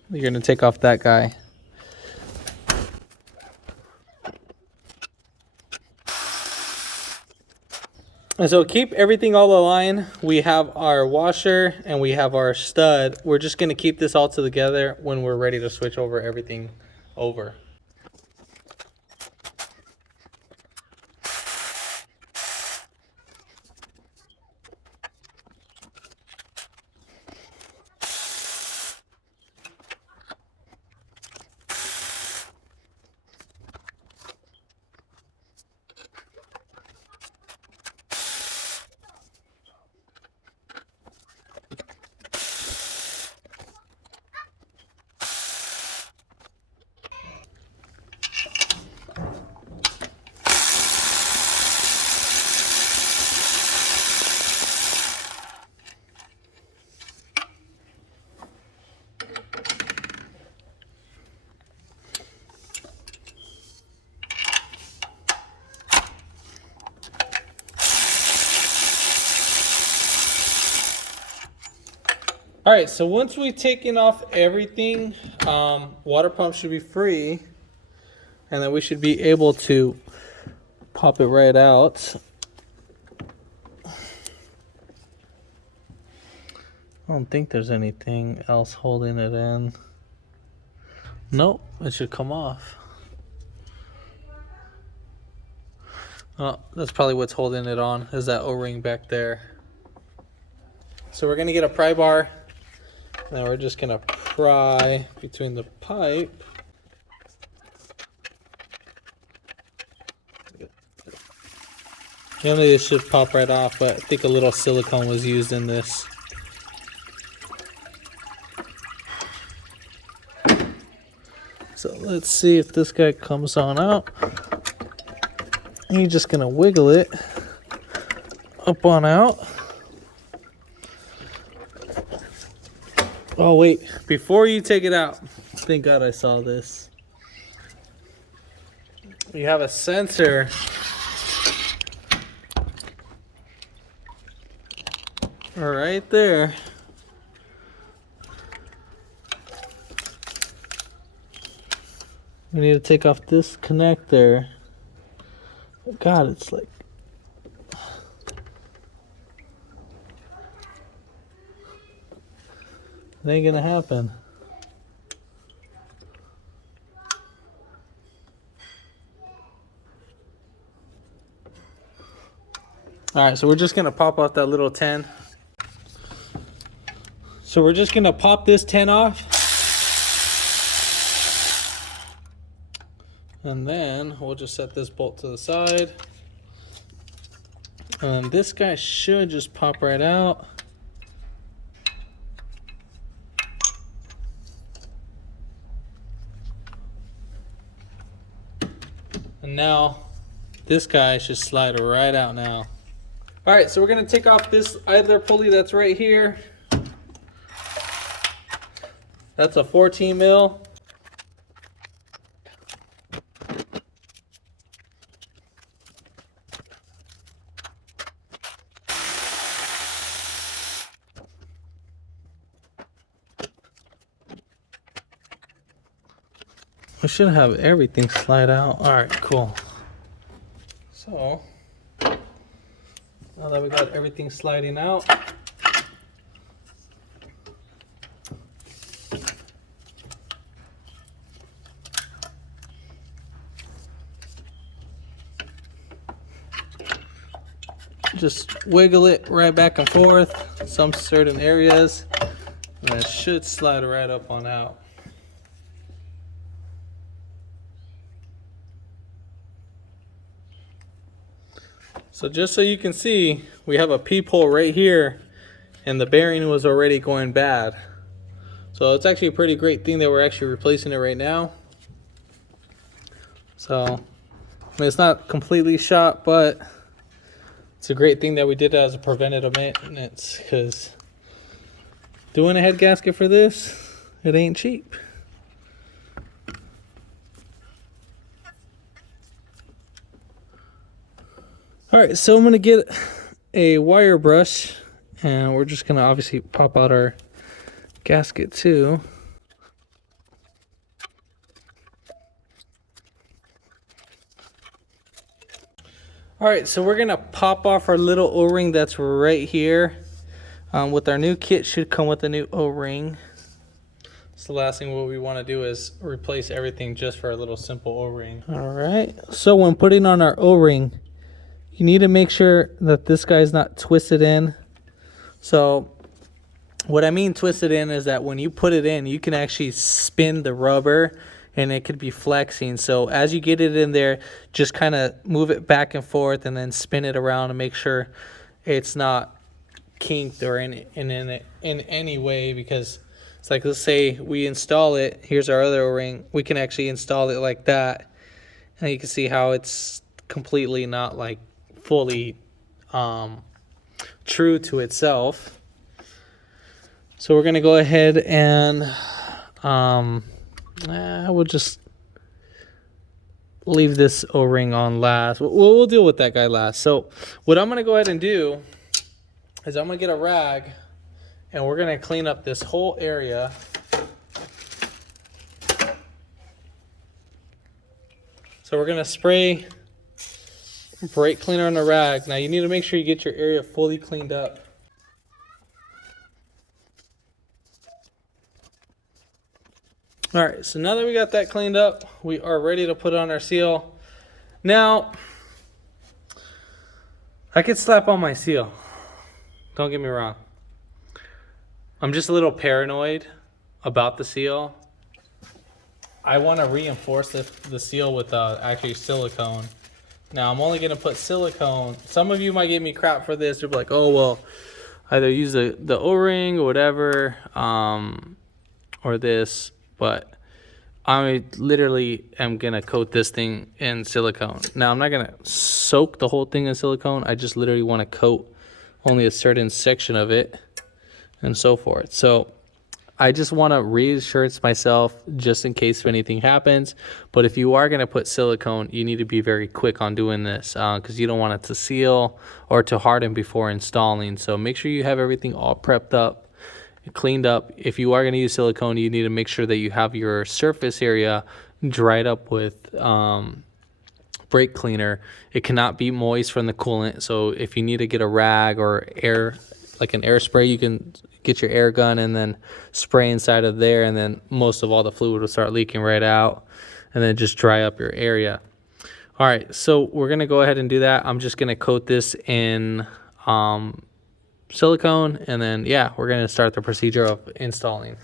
you're gonna take off that guy. And so keep everything all aligned. We have our washer and we have our stud. We're just gonna keep this all together when we're ready to switch over everything over. All right, so once we've taken off everything, water pump should be free, and then we should be able to pop it right out. I don't think there's anything else holding it in. Nope, it should come off. Oh, that's probably what's holding it on, is that O-ring back there. So we're gonna get a pry bar. Now we're just gonna pry between the pipe. Normally this should pop right off, but I think a little silicone was used in this. So let's see if this guy comes on out. And you're just gonna wiggle it up on out. Oh wait, before you take it out, thank God I saw this. You have a sensor right there. We need to take off this connector. God, it's like, it ain't gonna happen. All right, so we're just gonna pop off that little 10. So we're just gonna pop this 10 off. And then we'll just set this bolt to the side. And this guy should just pop right out. And now this guy should slide right out now. All right, so we're gonna take off this idler pulley that's right here. That's a 14 mil. We should have everything slide out. All right, cool. So now that we got everything sliding out, just wiggle it right back and forth, some certain areas, and it should slide right up on out. So just so you can see, we have a peephole right here, and the bearing was already going bad. So it's actually a pretty great thing that we're actually replacing it right now. So it's not completely shot, but it's a great thing that we did it as a preventative maintenance, because doing a head gasket for this, it ain't cheap. All right, so I'm gonna get a wire brush, and we're just gonna obviously pop out our gasket too. All right, so we're gonna pop off our little O-ring that's right here. With our new kit, should come with a new O-ring. So the last thing what we want to do is replace everything just for a little simple O-ring. All right, so when putting on our O-ring, you need to make sure that this guy's not twisted in. So what I mean twisted in is that when you put it in, you can actually spin the rubber and it could be flexing. So as you get it in there, just kind of move it back and forth and then spin it around and make sure it's not kinked or in any way, because it's like, let's say we install it, here's our other O-ring, we can actually install it like that, and you can see how it's completely not like fully true to itself. So we're gonna go ahead and we'll just leave this O-ring on last. We'll deal with that guy last. So what I'm gonna go ahead and do is I'm gonna get a rag and we're gonna clean up this whole area. So we're gonna spray brake cleaner on the rag. Now you need to make sure you get your area fully cleaned up. All right, so now that we got that cleaned up, we are ready to put on our seal. Now, I could slap on my seal. Don't get me wrong. I'm just a little paranoid about the seal. I want to reinforce the seal with actually silicone. Now, I'm only going to put silicone. Some of you might give me crap for this. They'll be like, oh, well, either use the O-ring or whatever, or this. But I literally am going to coat this thing in silicone. Now, I'm not going to soak the whole thing in silicone. I just literally want to coat only a certain section of it and so forth. So I just want to reassure myself just in case if anything happens. But if you are going to put silicone, you need to be very quick on doing this because you don't want it to seal or to harden before installing. So make sure you have everything all prepped up, cleaned up. If you are going to use silicone, you need to make sure that you have your surface area dried up with brake cleaner. It cannot be moist from the coolant. So if you need to get a rag or air, like an air spray, you can get your air gun and then spray inside of there, and then most of all the fluid will start leaking right out, and then just dry up your area. All right, so we're gonna go ahead and do that. I'm just gonna coat this in silicone, and then yeah, we're gonna start the procedure of installing.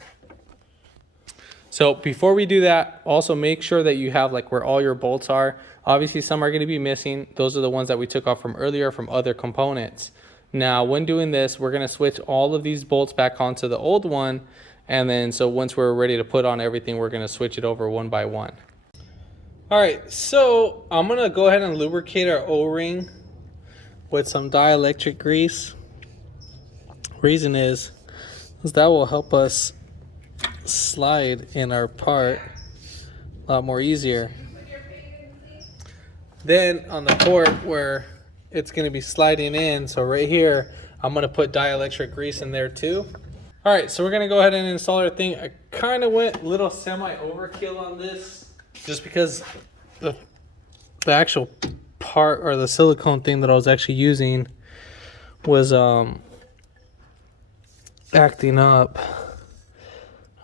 So before we do that, also make sure that you have like where all your bolts are. Obviously some are going to be missing. Those are the ones that we took off from earlier from other components. Now when doing this, we're going to switch all of these bolts back onto the old one. And then so once we're ready to put on everything, we're going to switch it over one by one. All right, so I'm going to go ahead and lubricate our O-ring with some dielectric grease. Reason is that will help us slide in our part a lot more easier. Then on the port where it's going to be sliding in, so right here, I'm going to put dielectric grease in there too. All right, so we're going to go ahead and install our thing. I kind of went a little semi overkill on this just because the actual part or the silicone thing that I was actually using was acting up.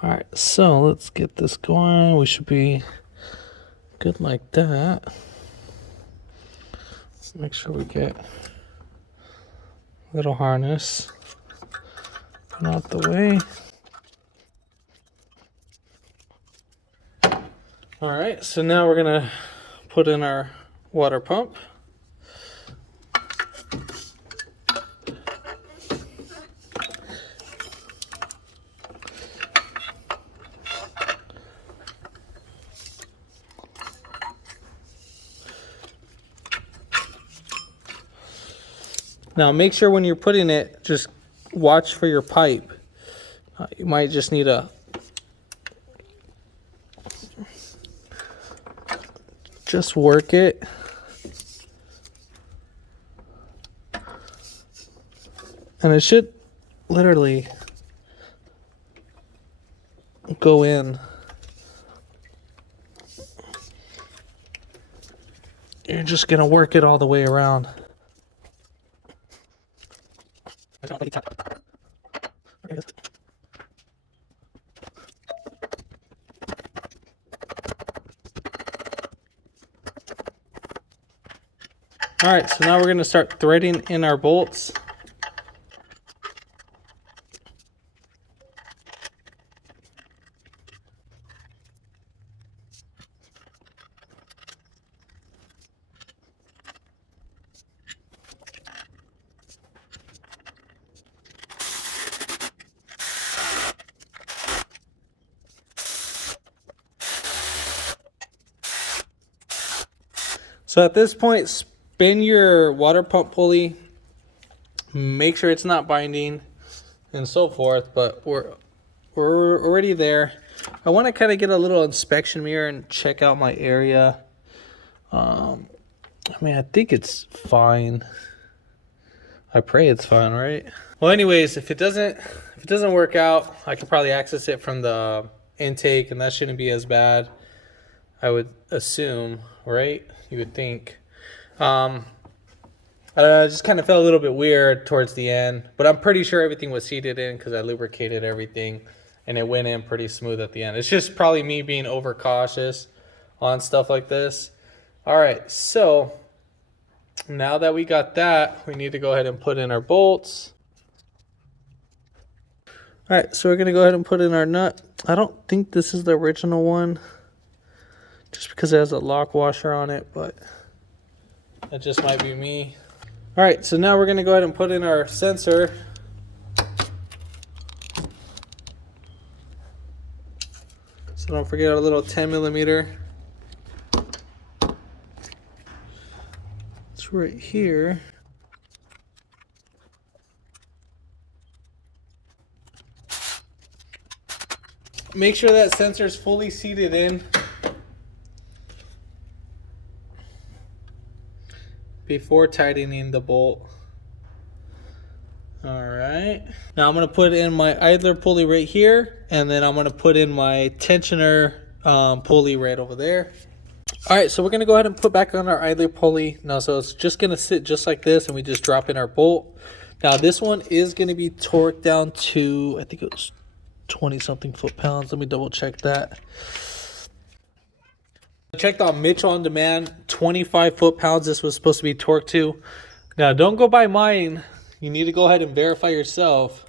All right, so let's get this going. We should be good like that. Make sure we get a little harness out the way. All right, so now we're gonna put in our water pump. Now make sure when you're putting it, just watch for your pipe. You might just need to just work it. And it should literally go in. You're just gonna work it all the way around. All right, so now we're going to start threading in our bolts. So at this point, spin your water pump pulley, make sure it's not binding and so forth, but we're already there. I want to kind of get a little inspection mirror and check out my area. I mean, I think it's fine. I pray it's fine, right? Well, anyways, if it doesn't work out, I can probably access it from the intake, and that shouldn't be as bad, I would assume, right? You would think. I just kind of felt a little bit weird towards the end, but I'm pretty sure everything was seated in because I lubricated everything and it went in pretty smooth at the end. It's just probably me being overcautious on stuff like this. All right, so now that we got that, we need to go ahead and put in our bolts. All right, so we're gonna go ahead and put in our nut. I don't think this is the original one, just because it has a lock washer on it, but that just might be me. All right, so now we're gonna go ahead and put in our sensor. So don't forget our little 10mm. It's right here. Make sure that sensor is fully seated in before tightening the bolt. All right, now I'm going to put in my idler pulley right here, and then I'm going to put in my tensioner pulley right over there. All right, so we're going to go ahead and put back on our idler pulley. Now, so it's just going to sit just like this, and we just drop in our bolt. Now, this one is going to be torqued down to, I think it was 20-something foot-pounds. Let me double check that. I checked on Mitchell on Demand, 25 foot-pounds this was supposed to be torqued to. Now, don't go by mine. You need to go ahead and verify yourself.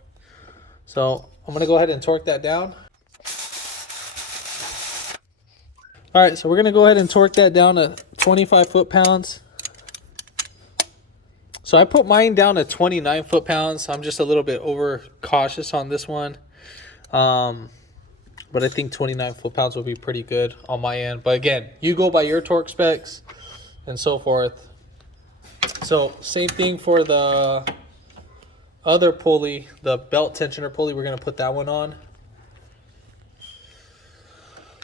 So I'm going to go ahead and torque that down. All right, so we're gonna go ahead and torque that down to 25 foot-pounds. So I put mine down to 29 foot-pounds. I'm just a little bit over cautious on this one. But I think 29 foot-pounds will be pretty good on my end. But again, you go by your torque specs and so forth. So same thing for the other pulley, the belt tensioner pulley. We're going to put that one on.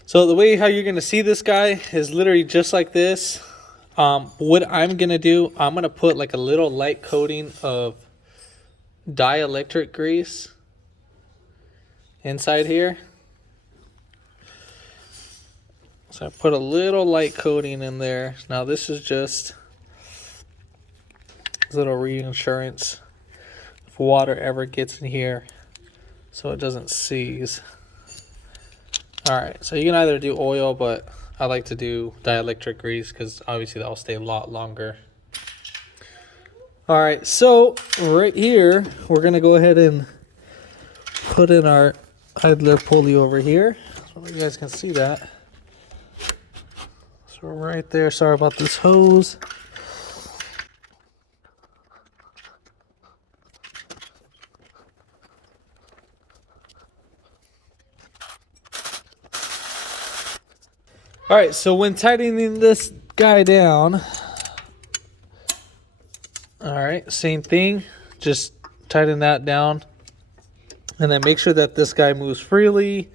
So the way how you're going to see this guy is literally just like this. What I'm going to do, I'm going to put like a little light coating of dielectric grease inside here. So I put a little light coating in there. Now this is just a little reinsurance if water ever gets in here so it doesn't seize. Alright, so you can either do oil, but I like to do dielectric grease because obviously that'll stay a lot longer. Alright, so right here, we're going to go ahead and put in our idler pulley over here. So you guys can see that. So right there, sorry about this hose. All right, so when tightening this guy down, all right, same thing, just tighten that down and then make sure that this guy moves freely.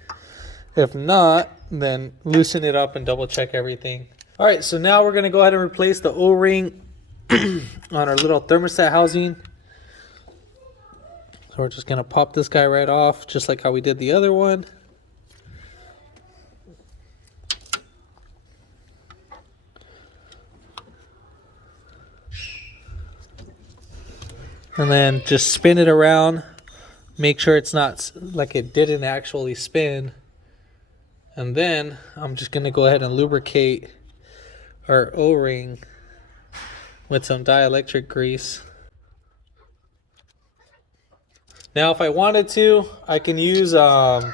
If not, then loosen it up and double check everything. All right, so now we're gonna go ahead and replace the O-ring on our little thermostat housing. So we're just gonna pop this guy right off, just like how we did the other one. And then just spin it around. Make sure it's not like it didn't actually spin. And then I'm just going to go ahead and lubricate our O-ring with some dielectric grease. Now if I wanted to, I can use the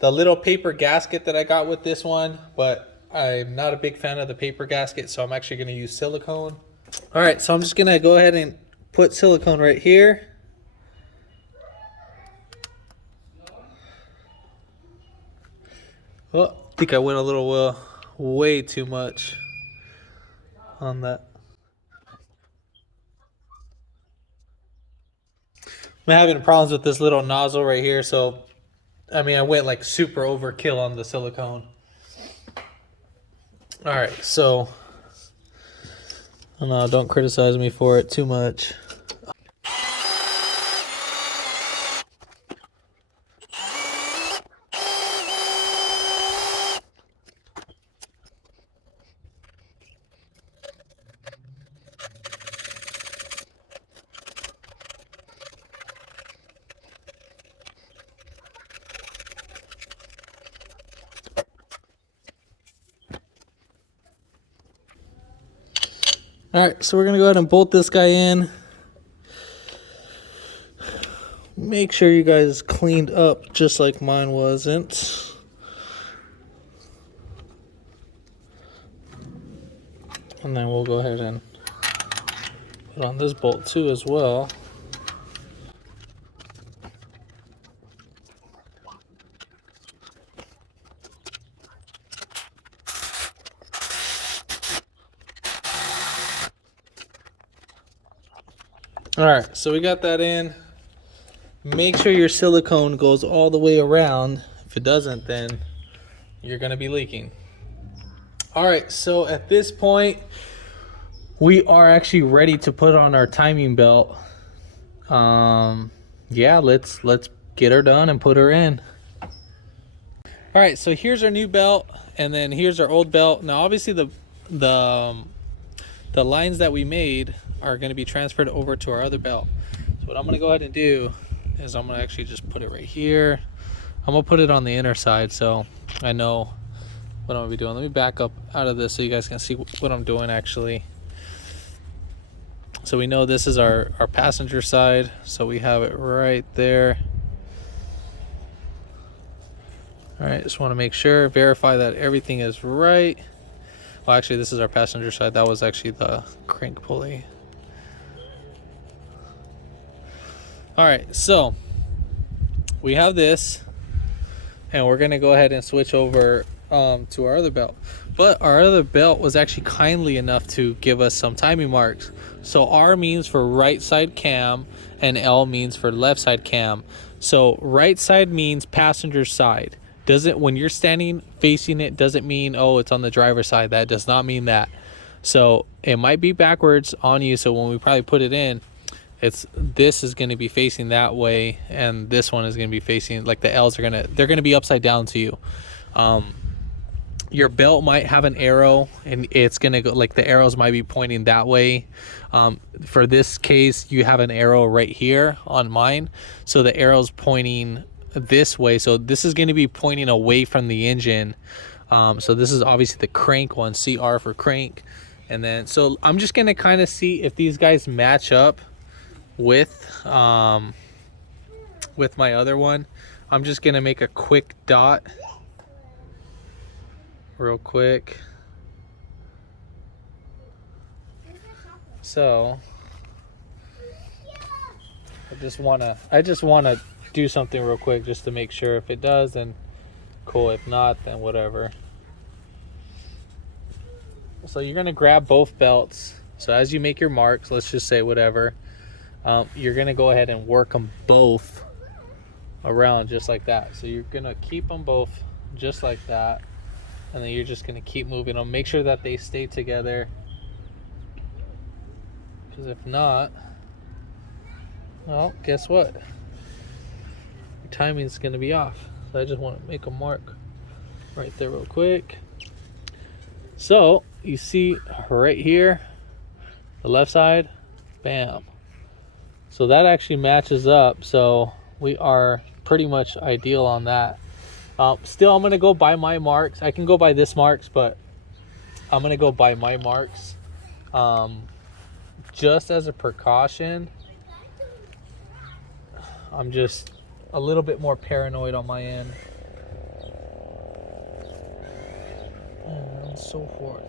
little paper gasket that I got with this one, but I'm not a big fan of the paper gasket, so I'm actually going to use silicone. All right, so I'm just going to go ahead and put silicone right here. Oh, I think I went a little way too much on that. I'm having problems with this little nozzle right here, so I mean I went like super overkill on the silicone. All right, so no, don't criticize me for it too much. All right, so we're gonna go ahead and bolt this guy in. Make sure you guys cleaned up just like mine wasn't. And then we'll go ahead and put on this bolt too as well. All right, so we got that in. Make sure your silicone goes all the way around. If it doesn't, then you're gonna be leaking. All right, so at this point, we are actually ready to put on our timing belt. Yeah, let's get her done and put her in. All right, so here's our new belt, and then here's our old belt. Now, obviously, the lines that we made are going to be transferred over to our other belt. So what I'm going to go ahead and do is I'm going to actually just put it right here. I'm going to put it on the inner side so I know what I'm going to be doing. Let me back up out of this so you guys can see what I'm doing actually. So we know this is our passenger side, so we have it right there. All right, just want to make sure, verify that everything is right. Well, actually, this is our passenger side. That was actually the crank pulley. All right, so we have this, and we're gonna go ahead and switch over to our other belt. But our other belt was actually kindly enough to give us some timing marks. So R means for right side cam, and L means for left side cam. So right side means passenger side. Doesn't, when you're standing facing it, doesn't mean, oh, it's on the driver's side. That does not mean that. So it might be backwards on you. So when we probably put it in, this is going to be facing that way, and this one is going to be facing, like, the L's are they're going to be upside down to you. Your belt might have an arrow, and it's going to go, like, the arrows might be pointing that way. For this case, you have an arrow right here on mine, so the arrow's pointing this way, so this is going to be pointing away from the engine. So this is obviously the crank one, CR for crank. And then, so I'm just going to kind of see if these guys match up with my other one. I'm just gonna make a quick dot real quick. So I just wanna do something real quick just to make sure. If it does, then cool. If not, then whatever. So you're gonna grab both belts. So as you make your marks, let's just say whatever, you're gonna go ahead and work them both around just like that. So you're gonna keep them both just like that, and then you're just gonna keep moving them. Make sure that they stay together, because if not, well, guess what? Your timing's gonna be off. So I just want to make a mark right there real quick. So you see right here, the left side, bam. So that actually matches up. So we are pretty much ideal on that. Still, I'm gonna go by my marks. I can go by this marks, but I'm gonna go by my marks. Just as a precaution, I'm just a little bit more paranoid on my end. And so forth.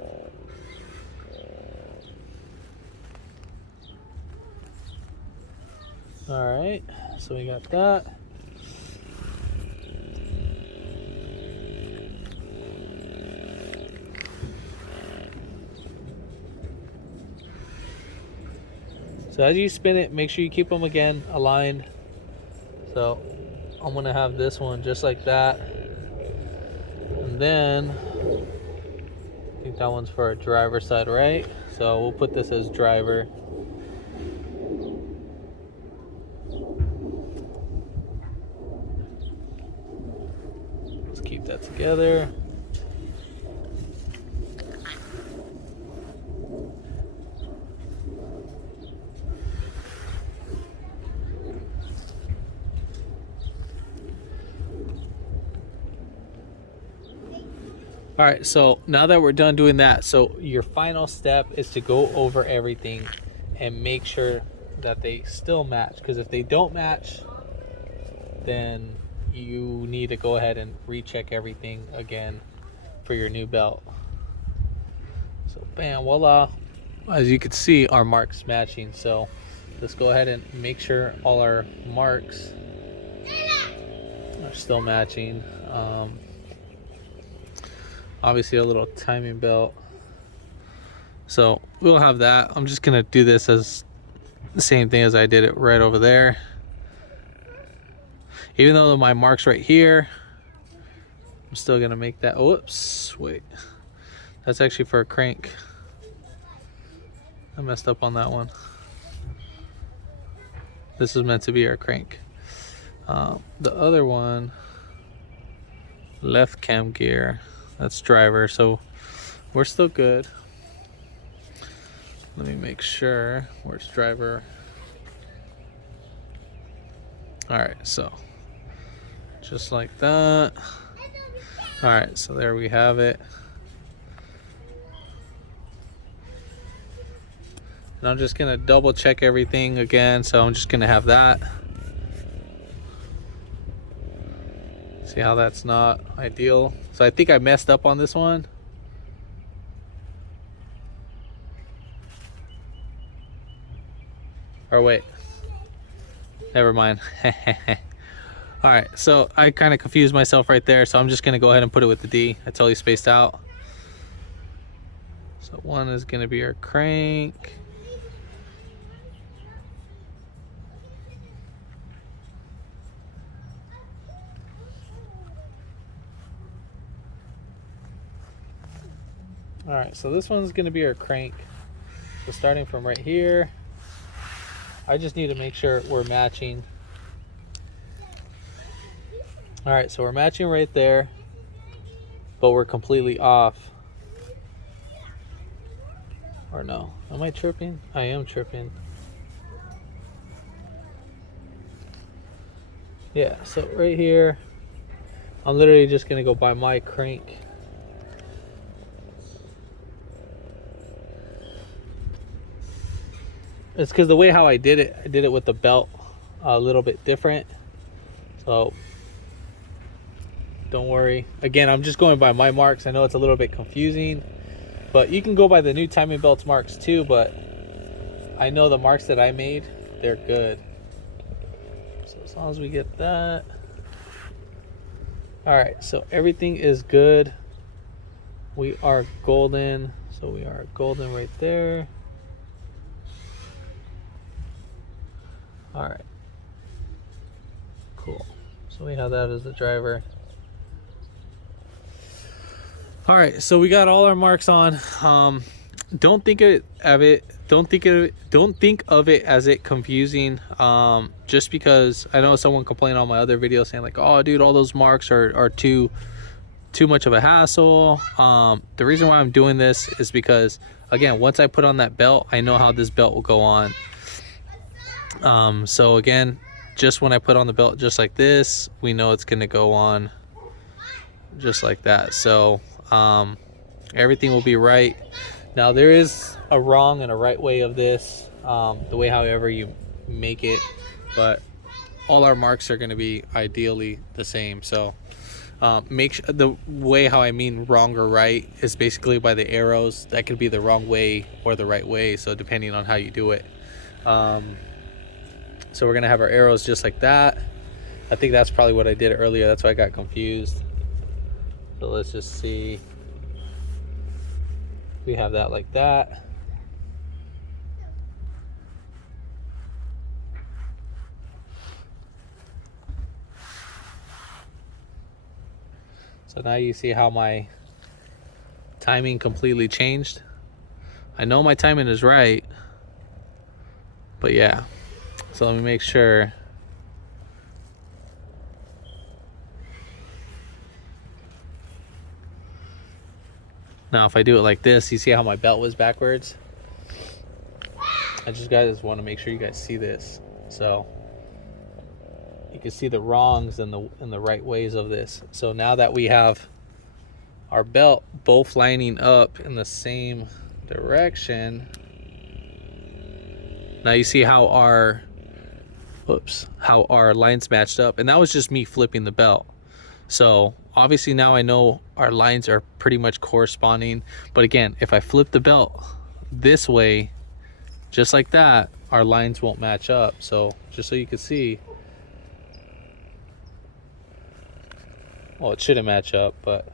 All right, so we got that. So as you spin it, make sure you keep them again aligned. So I'm gonna have this one just like that, and then I think that one's for our driver side, right? So we'll put this as driver. Let's keep that together. All right, so now that we're done doing that, so your final step is to go over everything and make sure that they still match, because if they don't match, then you need to go ahead and recheck everything again for your new belt. So bam, voila. As you can see, our marks matching. So let's go ahead and make sure all our marks are still matching. Obviously a little timing belt, so we'll have that. I'm just gonna do this as the same thing as I did it right over there, even though my mark's right here. I'm still gonna make that. Whoops, wait, that's actually for a crank. I messed up on that one. This is meant to be our crank. The other one, left cam gear, that's driver, so we're still good. Let me make sure where's driver. All right, so just like that. All right, so there we have it. And I'm just gonna double check everything again, so I'm just gonna have that. See See how that's not ideal? So I think I messed up on this one. Or wait, never mind. All right, so I kind of confused myself right there, so I'm just gonna go ahead and put it with the D. I totally spaced out. So one is gonna be our crank. All right, so this one's gonna be our crank. So starting from right here, I just need to make sure we're matching. All right, so we're matching right there, but we're completely off. Or no, am I tripping? I am tripping. Yeah, so right here, I'm literally just gonna go by my crank. It's because the way how I did it with the belt a little bit different. So don't worry. Again, I'm just going by my marks. I know it's a little bit confusing, but you can go by the new timing belts marks too, but I know the marks that I made, they're good. So as long as we get that. All right, so everything is good. We are golden. So we are golden right there. All right, cool. So we have that as the driver. All right, so we got all our marks on. Don't think of it as it confusing. Just because I know someone complained on my other video saying like, oh dude, all those marks are too much of a hassle. The reason why I'm doing this is because, again, once I put on that belt, I know how this belt will go on. So again, just when I put on the belt just like this, we know it's gonna go on just like that. So everything will be right. Now there is a wrong and a right way of this, the way however you make it, but all our marks are going to be ideally the same. So make sure, the way how I mean wrong or right is basically by the arrows. That could be the wrong way or the right way, so depending on how you do it. So we're gonna have our arrows just like that. I think that's probably what I did earlier, that's why I got confused. So let's just see. We have that like that. So now you see how my timing completely changed. I know my timing is right, but yeah. So let me make sure. Now if I do it like this, you see how my belt was backwards? I just guys want to make sure you guys see this. So you can see the wrongs and the right ways of this. So now that we have our belt both lining up in the same direction, now you see how our lines matched up, and that was just me flipping the belt. So obviously now I know our lines are pretty much corresponding, but again, if I flip the belt this way just like that, our lines won't match up. So just so you can see, well, it shouldn't match up, but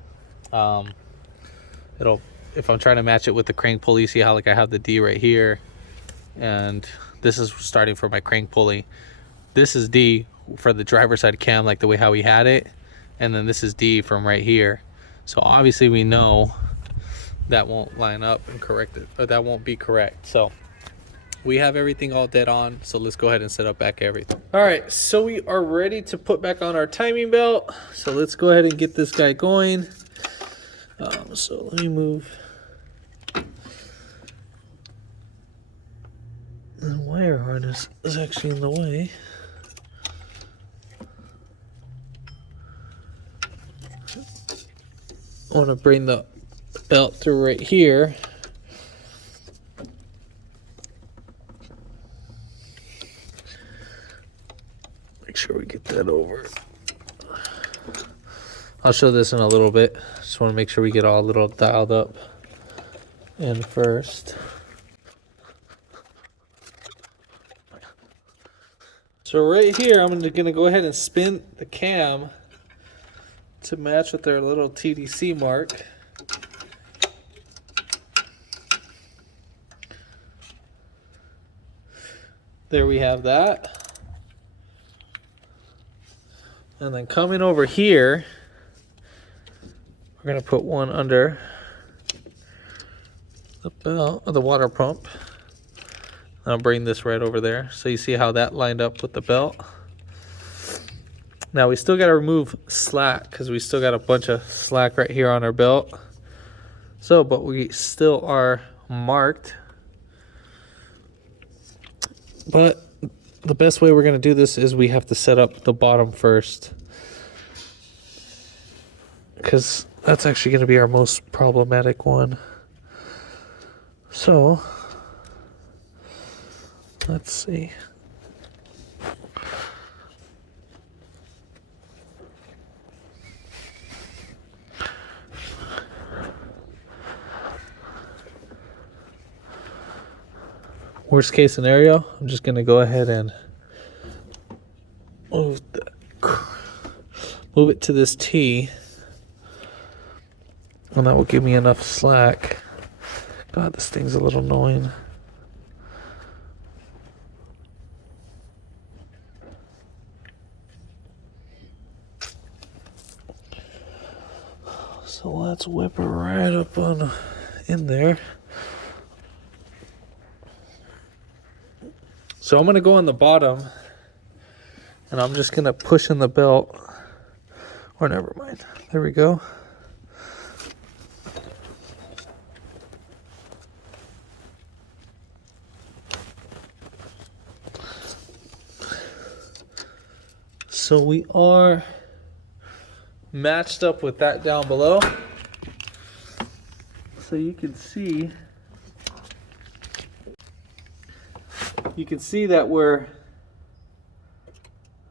it'll, if I'm trying to match it with the crank pulley, see how like I have the D right here, and this is starting from my crank pulley. This is D for the driver's side cam, like the way how we had it, and then this is D from right here. So obviously we know that won't line up and correct it, or that won't be correct. So we have everything all dead on, so let's go ahead and set up back everything. All right, so we are ready to put back on our timing belt. So let's go ahead and get this guy going. So let me move the wire harness is actually in the way. I want to bring the belt through right here. Make sure we get that over. I'll show this in a little bit. Just want to make sure we get all a little dialed up in first. So right here, I'm gonna go ahead and spin the cam to match with their little TDC mark. There we have that. And then coming over here, we're gonna put one under the belt of the water pump. I'll bring this right over there. So you see how that lined up with the belt. Now we still gotta remove slack because we still got a bunch of slack right here on our belt. So, but we still are marked. But the best way we're gonna do this is we have to set up the bottom first, because that's actually gonna be our most problematic one. So, let's see. Worst case scenario, I'm just gonna go ahead and move it to this T, and that will give me enough slack. God, this thing's a little annoying. So let's whip her right up on in there. So I'm gonna go on the bottom, and I'm just gonna push in the belt, or never mind. There we go. So we are matched up with that down below. So you can see that we're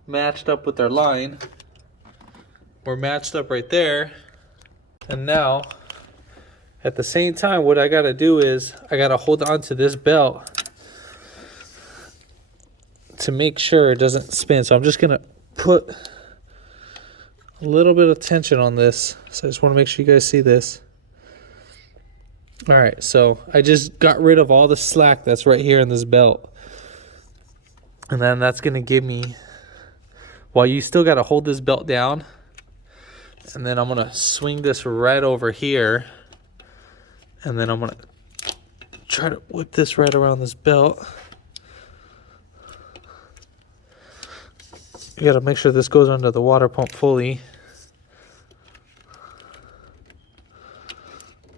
matched up with our line. We're matched up right there. And now, at the same time, what I gotta do is I gotta hold on to this belt to make sure it doesn't spin. So I'm just gonna put a little bit of tension on this. So I just wanna make sure you guys see this. All right, so I just got rid of all the slack that's right here in this belt. And then that's gonna give me, while you still gotta hold this belt down, and then I'm gonna swing this right over here, and then I'm gonna try to whip this right around this belt. You gotta make sure this goes under the water pump fully.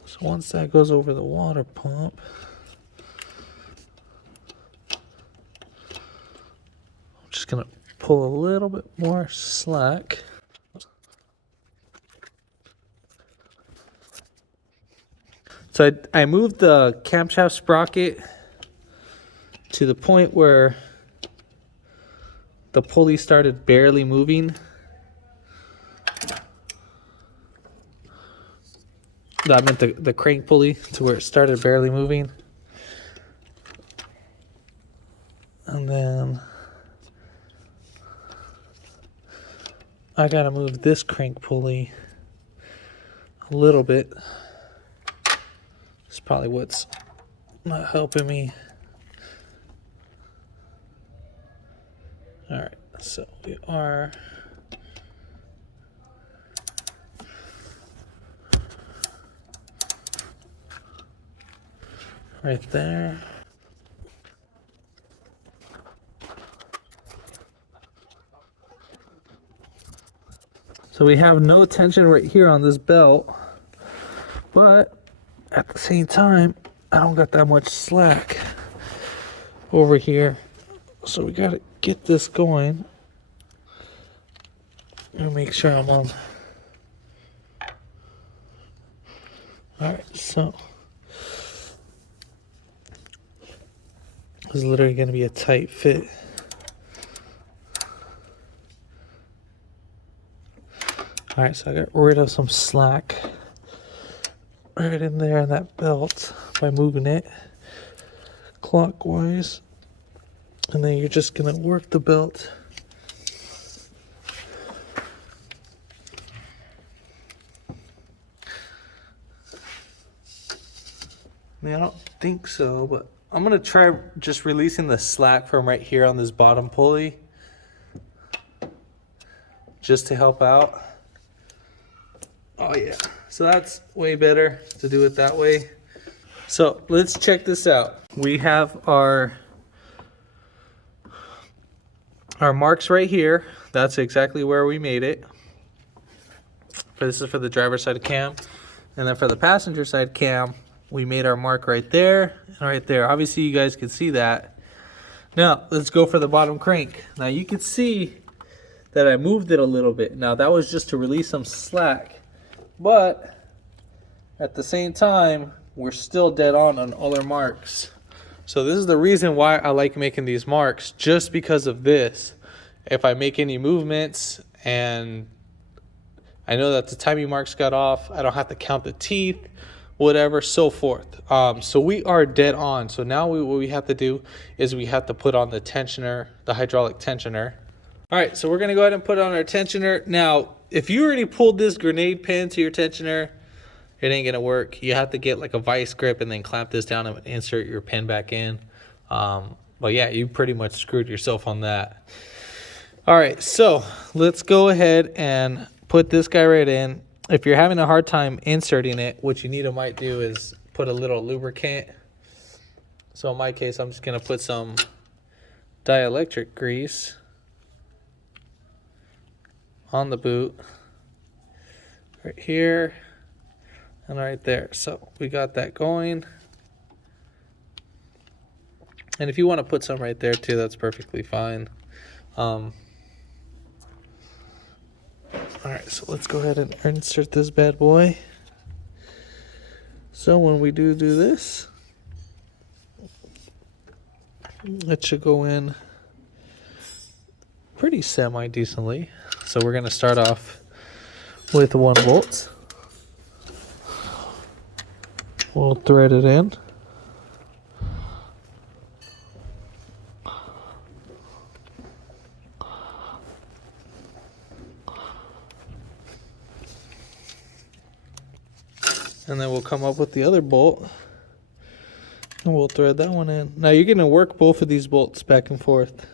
So once that goes over the water pump, I'm just gonna pull a little bit more slack. So I moved the camshaft sprocket to the point where the pulley started barely moving. I meant the crank pulley to where it started barely moving. And then I gotta move this crank pulley a little bit. It's probably what's not helping me. All right, so we are right there. So we have no tension right here on this belt, but at the same time, I don't got that much slack over here. So we gotta get this going and make sure I'm on. All right, so this is literally gonna be a tight fit. All right, so I got rid of some slack right in there in that belt by moving it clockwise. And then you're just gonna work the belt. I mean, I don't think so, but I'm gonna try just releasing the slack from right here on this bottom pulley, just to help out. Oh yeah, so that's way better to do it that way. So let's check this out. We have our marks right here. That's exactly where we made it. This is for the driver's side cam. And then for the passenger side cam, we made our mark right there and right there. Obviously you guys can see that. Now let's go for the bottom crank. Now you can see that I moved it a little bit. Now that was just to release some slack, but at the same time, we're still dead on all our marks. So this is the reason why I like making these marks, just because of this. If I make any movements and I know that the timing marks got off, I don't have to count the teeth, whatever, so forth. So we are dead on. So now what we have to do is we have to put on the tensioner, the hydraulic tensioner. All right, so we're gonna go ahead and put on our tensioner. Now, if you already pulled this grenade pin to your tensioner, it ain't gonna work. You have to get like a vice grip and then clamp this down and insert your pin back in. But yeah, you pretty much screwed yourself on that. All right, so let's go ahead and put this guy right in. If you're having a hard time inserting it, what you might do is put a little lubricant. So in my case, I'm just gonna put some dielectric grease on the boot right here and right there. So we got that going. And if you want to put some right there too, that's perfectly fine. All right, so let's go ahead and insert this bad boy. So when we do this, it should go in pretty semi-decently. So we're gonna start off with 1 bolt. We'll thread it in. And then we'll come up with the other bolt and we'll thread that one in. Now you're gonna work both of these bolts back and forth.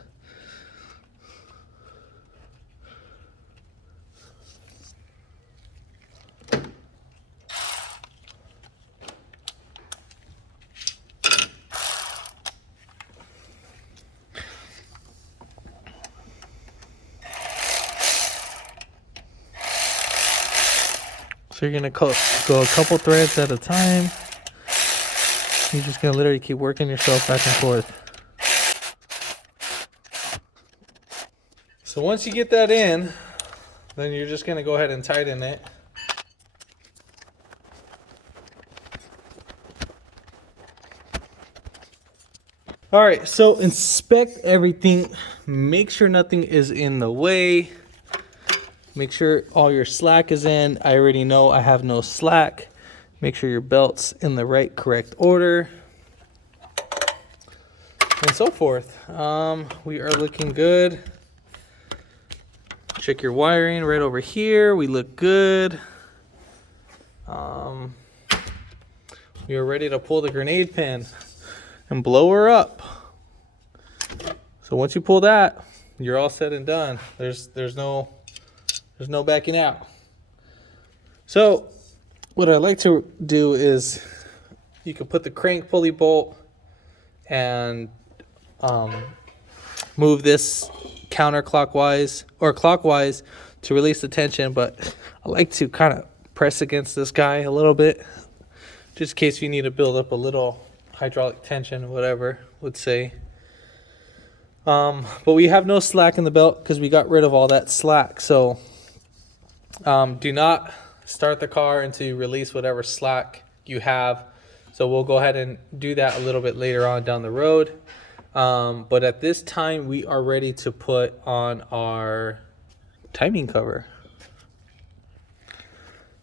So you're gonna go a couple threads at a time. You're just gonna literally keep working yourself back and forth. So once you get that in, then you're just gonna go ahead and tighten it. All right, so inspect everything. Make sure nothing is in the way. Make sure all your slack is in. I already know I have no slack. Make sure your belt's in the right, correct order. And so forth. We are looking good. Check your wiring right over here. We look good. We are ready to pull the grenade pin and blow her up. So once you pull that, you're all said and done. There's no backing out. So what I like to do is you can put the crank pulley bolt and move this counterclockwise or clockwise to release the tension, but I like to kind of press against this guy a little bit, just in case you need to build up a little hydraulic tension, whatever would say. But we have no slack in the belt because we got rid of all that slack. So do not start the car until you release whatever slack you have. So we'll go ahead and do that a little bit later on down the road. But at this time, we are ready to put on our timing cover.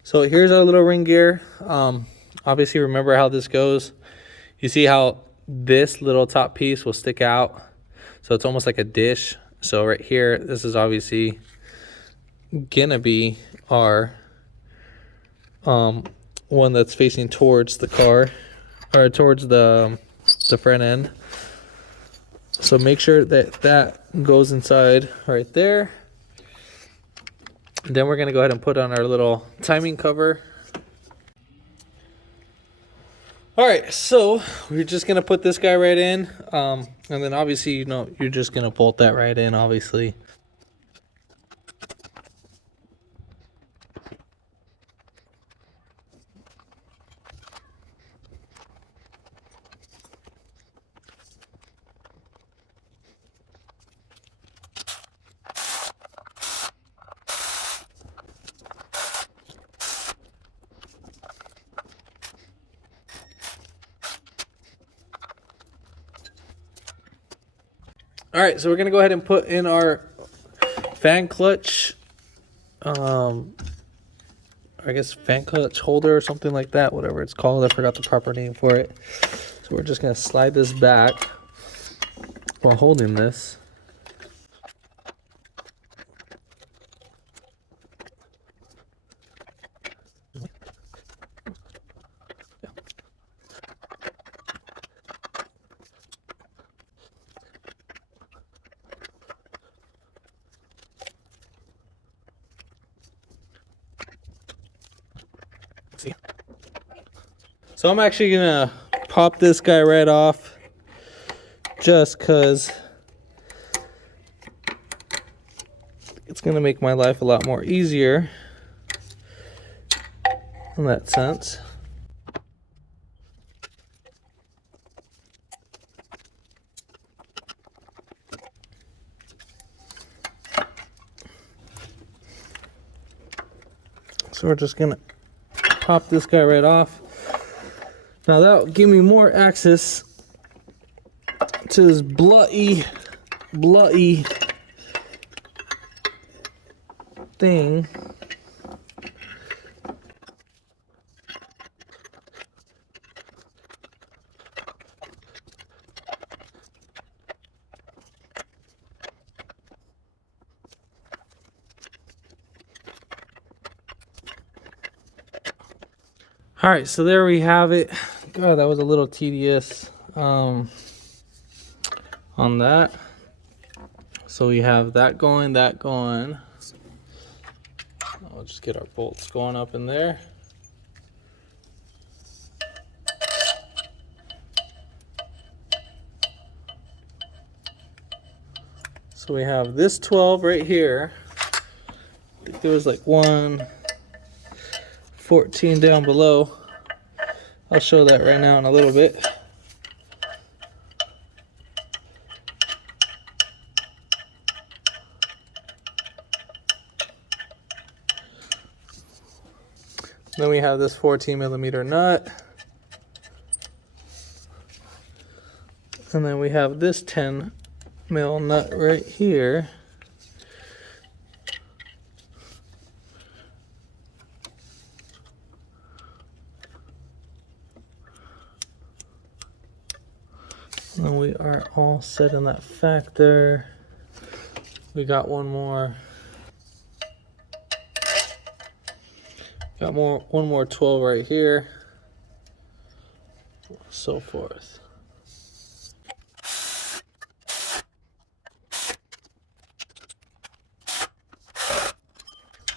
So here's our little ring gear. Obviously, remember how this goes. You see how this little top piece will stick out, so it's almost like a dish. So right here, this is obviously gonna be our one that's facing towards the car, or towards the front end. So make sure that that goes inside right there. Then we're gonna go ahead and put on our little timing cover. All right, so we're just gonna put this guy right in, and then obviously, you know, you're just gonna bolt that right in, obviously. All right, so we're gonna go ahead and put in our fan clutch, I guess fan clutch holder or something like that, whatever it's called. I forgot the proper name for it. So we're just gonna slide this back while holding this. See. So I'm actually gonna pop this guy right off, just cause it's gonna make my life a lot more easier in that sense. So we're just gonna pop this guy right off. Now that'll give me more access to this bloody thing. All right, so there we have it. God, that was a little tedious on that. So we have that going, that going. I'll just get our bolts going up in there. So we have this 12 right here. I think there was like 114 down below. I'll show that right now in a little bit. Then we have this 14mm nut. And then we have this 10mm nut right here. And we are all set in that factor. We got one more. Got one more 12 right here. So forth.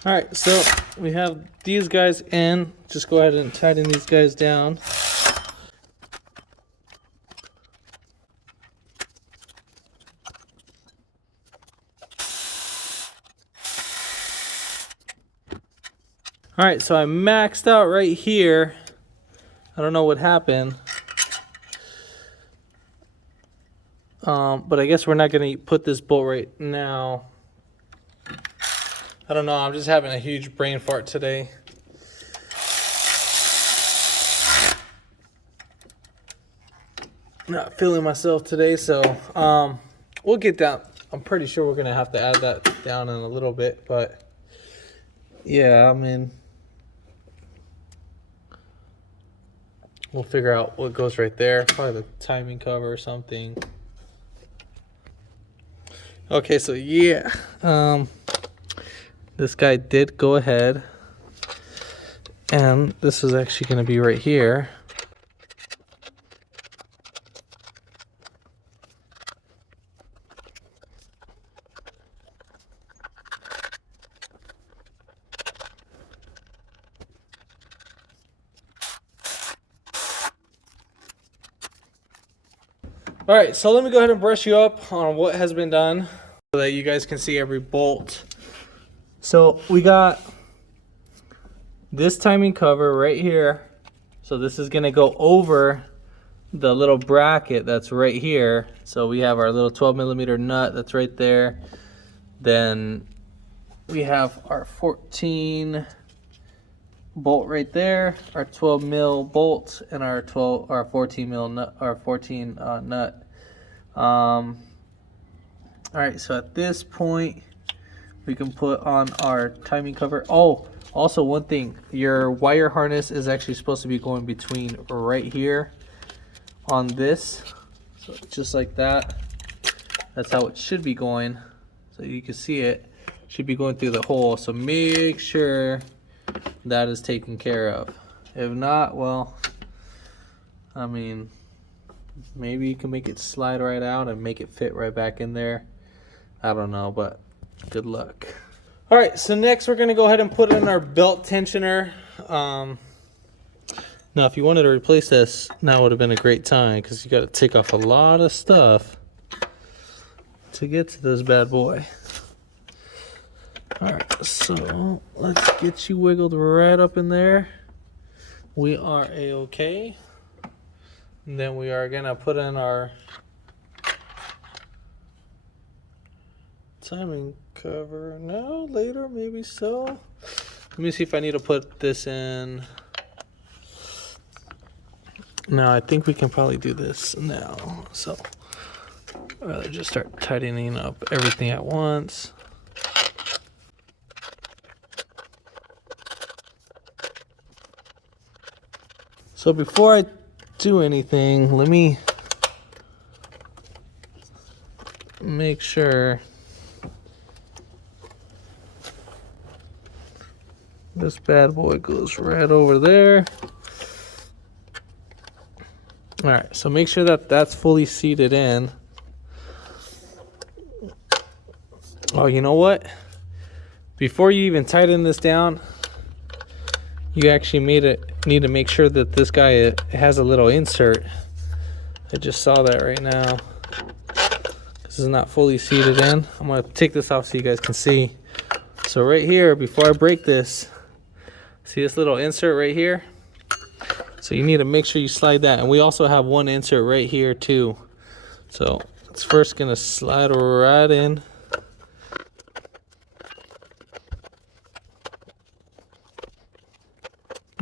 All right, so we have these guys in. Just go ahead and tighten these guys down. All right, so I maxed out right here. I don't know what happened. But I guess we're not gonna put this bolt right now. I don't know, I'm just having a huge brain fart today. Not feeling myself today, so we'll get down. I'm pretty sure we're gonna have to add that down in a little bit, but yeah, I mean, We'll figure out what goes right there. Probably the timing cover or something. Okay, so yeah, this guy did go ahead, and this is actually going to be right here. All right, so let me go ahead and brush you up on what has been done so that you guys can see every bolt. So we got this timing cover right here. So this is gonna go over the little bracket that's right here. So we have our little 12mm nut that's right there. Then we have our 14 bolt right there, our 12mm bolt, and our 14mm nut, our 14 nut. All right, so at this point we can put on our timing cover. Oh, also one thing, your wire harness is actually supposed to be going between right here on this, so just like that. That's how it should be going, so you can see it should be going through the hole. So make sure that is taken care of. If not, well, I mean, maybe you can make it slide right out and make it fit right back in there. I don't know, but good luck. All right, so next we're gonna go ahead and put in our belt tensioner. Now if you wanted to replace this, now would have been a great time, because you got to take off a lot of stuff to get to this bad boy. All right, so let's get you wiggled right up in there. We are a-okay. And then we are gonna put in our timing cover. No, later, maybe so. Let me see if I need to put this in. No, I think we can probably do this now. So I'd rather just start tightening up everything at once. So before I do anything, let me make sure this bad boy goes right over there. All right, so make sure that that's fully seated in. Oh, you know what? Before you even tighten this down, you actually need to make sure that this guy has a little insert. I just saw that right now. This is not fully seated in. I'm gonna take this off so you guys can see. So right here, before I break this, see this little insert right here? So you need to make sure you slide that. And we also have one insert right here too. So it's first gonna slide right in.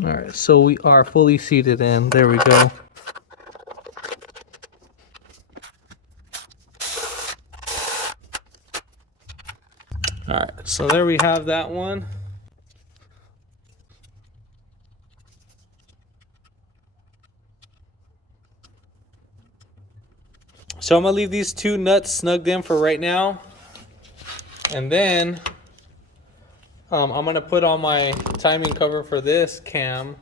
All right, so we are fully seated in. There we go. All right, so there we have that one. So I'm gonna leave these two nuts snugged in for right now. And then I'm gonna put on my timing cover for this cam.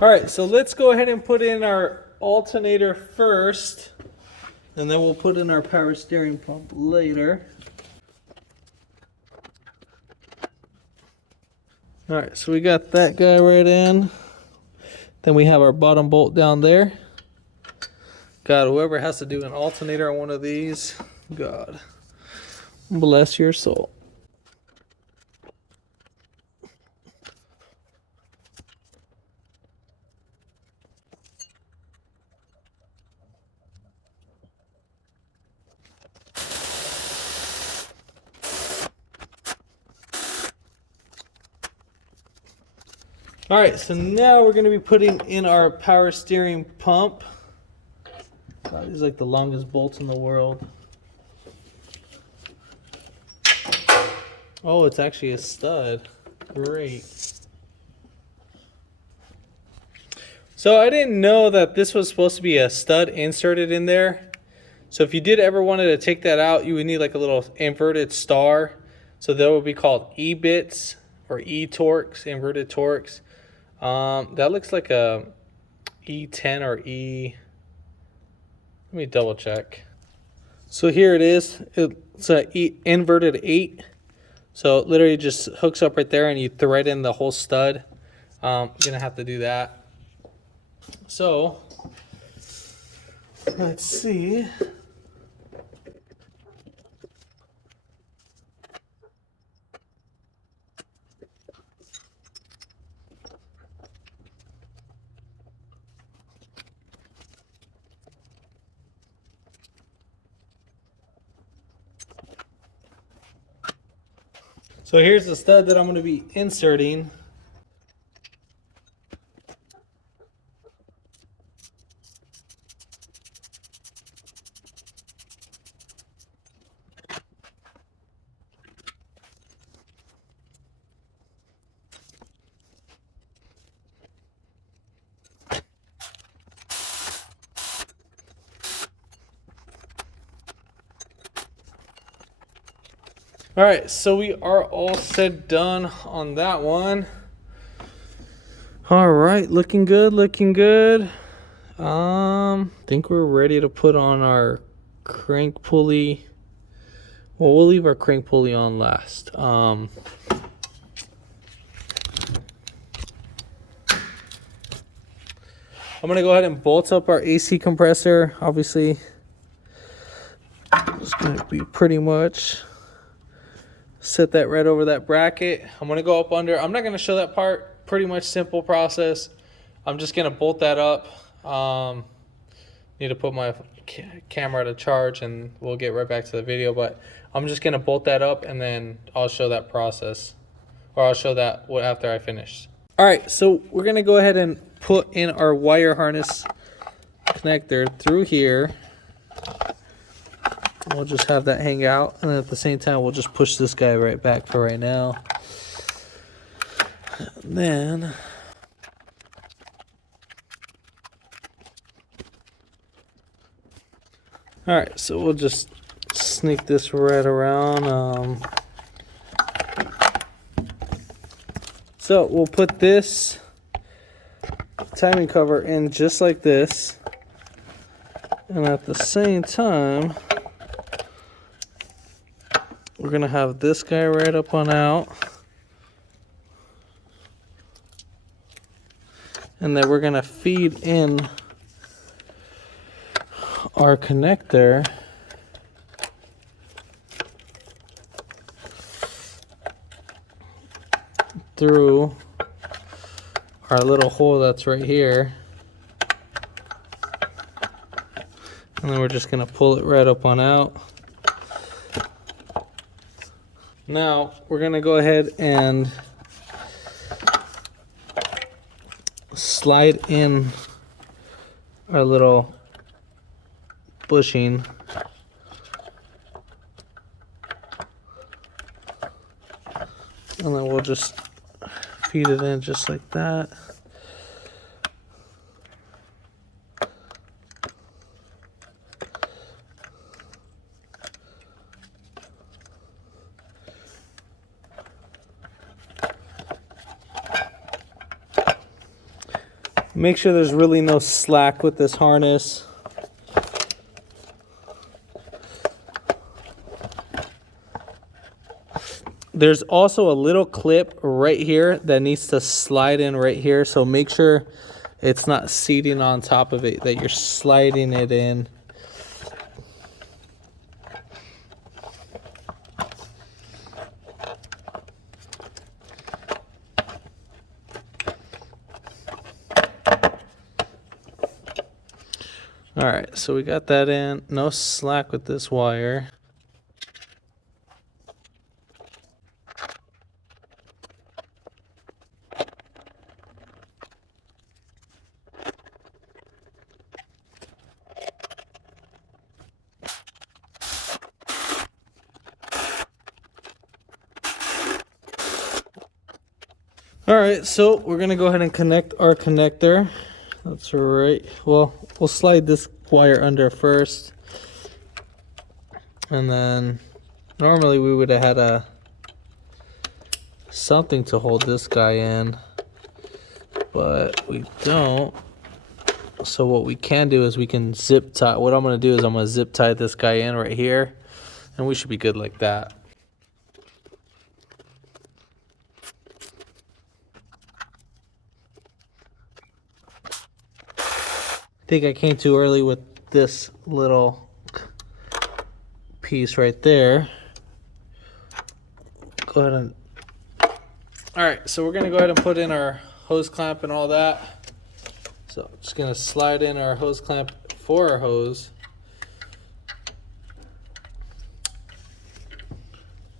All right, so let's go ahead and put in our alternator first, and then we'll put in our power steering pump later. All right, so we got that guy right in. Then we have our bottom bolt down there. God, whoever has to do an alternator on one of these, God, bless your soul. All right, so now we're going to be putting in our power steering pump. God, these are like the longest bolts in the world. Oh, it's actually a stud. Great. So I didn't know that this was supposed to be a stud inserted in there. So if you did ever wanted to take that out, you would need like a little inverted star. So that would be called E-bits or E-torques, inverted torques. That looks like a E10 or E. Let me double check. So here it is. It's a inverted 8. So it literally just hooks up right there and you thread in the whole stud. You're gonna have to do that. So let's see. So here's the stud that I'm going to be inserting. All right, so we are all set done on that one. All right, looking good, looking good. Think we're ready to put on our crank pulley. Well, we'll leave our crank pulley on last. I'm gonna go ahead and bolt up our AC compressor. Obviously, it's gonna be pretty much set that right over that bracket. I'm gonna go up under. I'm not gonna show that part. Pretty much simple process. I'm just gonna bolt that up. Need to put my camera to charge and we'll get right back to the video, but I'm just gonna bolt that up and then I'll show that process, or I'll show that after I finish. All right, so we're gonna go ahead and put in our wire harness connector through here. We'll just have that hang out, and then at the same time we'll just push this guy right back for right now. And then all right, so we'll just sneak this right around. So we'll put this timing cover in just like this, and at the same time we're gonna have this guy right up on out, and then we're gonna feed in our connector through our little hole that's right here, and then we're just gonna pull it right up on out. Now we're gonna go ahead and slide in our little bushing, and then we'll just feed it in just like that. Make sure there's really no slack with this harness. There's also a little clip right here that needs to slide in right here, so make sure it's not seating on top of it, that you're sliding it in. All right, so we got that in. No slack with this wire. All right, so we're gonna go ahead and connect our connector. That's right. Well, we'll slide this wire under first, and then normally we would have had something to hold this guy in, but we don't. So what we can do is we can zip tie. What I'm gonna do is I'm gonna zip tie this guy in right here, and we should be good like that. I think I came too early with this little piece right there. Go ahead and... Alright, so we're going to go ahead and put in our hose clamp and all that. So just going to slide in our hose clamp for our hose.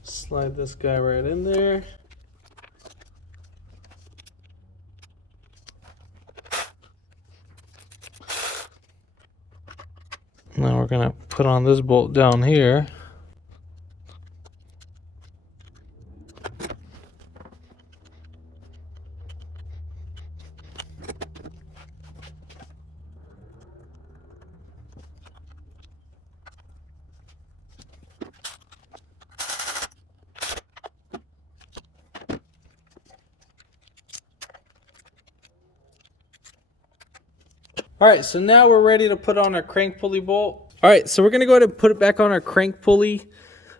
Slide this guy right in there. Now we're going to put on this bolt down here. All right, so now we're ready to put on our crank pulley bolt. All right, so we're gonna go ahead and put it back on our crank pulley.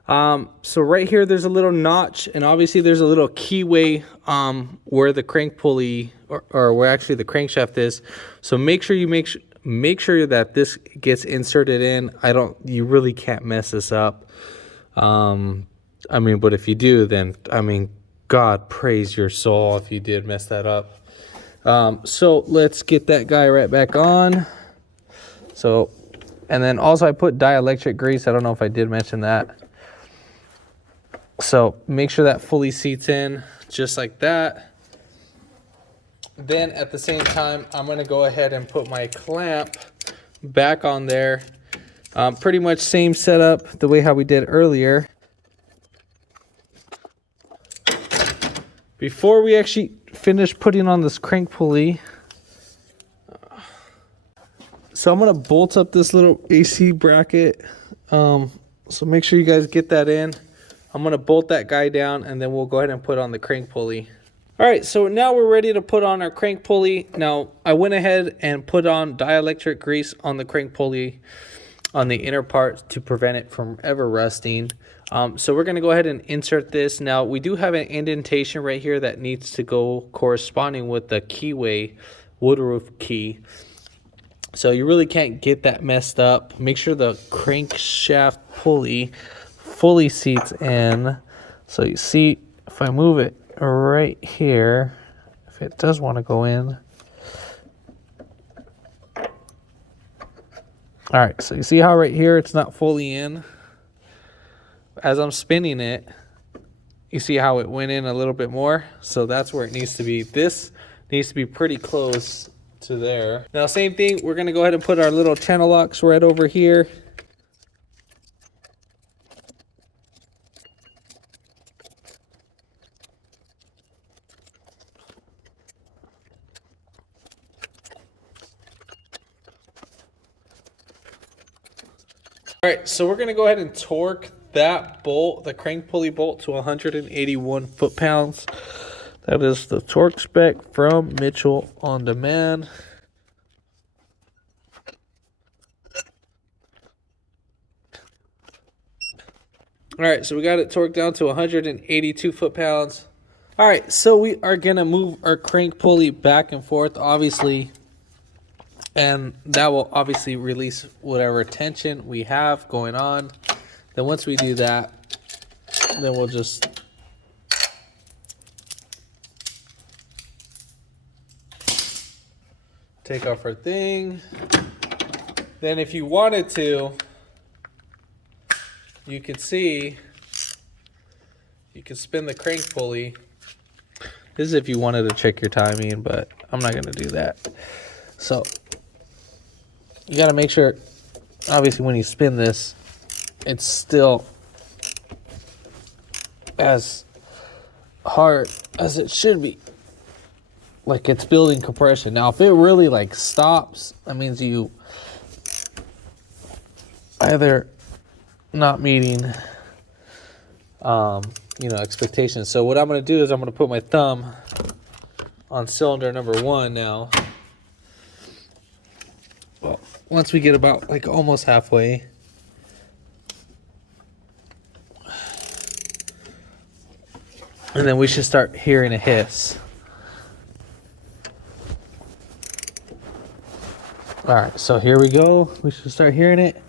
So right here, there's a little notch, and obviously there's a little keyway where the crank pulley or where actually the crankshaft is. So make sure you make sure that this gets inserted in. You really can't mess this up. I mean, but if you do, then I mean, God praise your soul if you did mess that up. So let's get that guy right back on. So, and then also I put dielectric grease. I don't know if I did mention that. So make sure that fully seats in just like that. Then at the same time, I'm going to go ahead and put my clamp back on there. Pretty much same setup the way how we did earlier. Before we actually finish putting on this crank pulley, so I'm going to bolt up this little AC bracket. So make sure you guys get that in. I'm going to bolt that guy down, and then we'll go ahead and put on the crank pulley. All right, so now we're ready to put on our crank pulley. Now, I went ahead and put on dielectric grease on the crank pulley on the inner part to prevent it from ever rusting. So we're going to go ahead and insert this. Now, we do have an indentation right here that needs to go corresponding with the keyway wood roof key. So you really can't get that messed up. Make sure the crankshaft pulley fully seats in. So you see, if I move it right here, if it does want to go in. All right, so you see how right here it's not fully in? As I'm spinning it, you see how it went in a little bit more? So that's where it needs to be. This needs to be pretty close to there. Now, same thing, we're gonna go ahead and put our little channel locks right over here. All right, so we're gonna go ahead and torque that bolt, the crank pulley bolt, to 181 foot-pounds. That is the torque spec from Mitchell On Demand. All right, so we got it torqued down to 182 foot-pounds. All right, so we are gonna move our crank pulley back and forth, obviously, and that will obviously release whatever tension we have going on. Then once we do that, then we'll just take off our thing. Then if you wanted to, you could see, you could spin the crank pulley. This is if you wanted to check your timing, but I'm not gonna do that. So you gotta make sure, obviously when you spin this, it's still as hard as it should be. like it's building compression. Now if it really like stops, that means you either not meeting expectations. So what I'm going to do is I'm going to put my thumb on cylinder number 1 now. Well, once we get about like almost halfway, and then we should start hearing a hiss. All right, so here we go. We should start hearing it.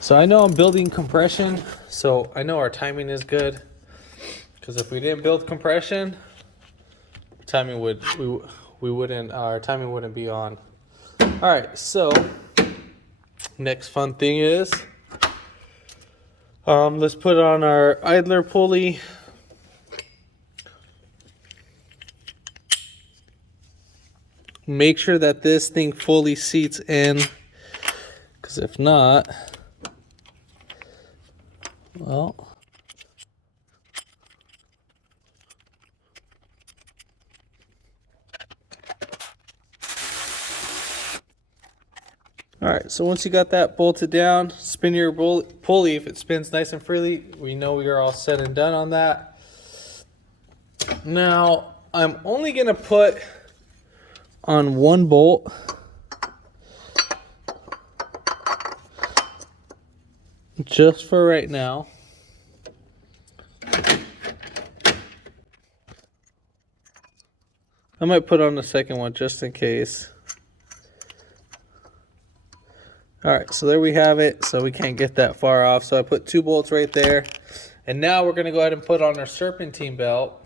So I know I'm building compression, so I know our timing is good. Because if we didn't build compression, our timing wouldn't be on. All right, so next fun thing is, let's put on our idler pulley. Make sure that this thing fully seats in, because if not, well, all right, so once you got that bolted down, spin your pulley. If it spins nice and freely, we know we are all set and done on that. Now, I'm only going to put on 1 bolt. Just for right now. I might put on the second one just in case. Alright, so there we have it. So we can't get that far off. So I put 2 bolts right there. And now we're going to go ahead and put on our serpentine belt.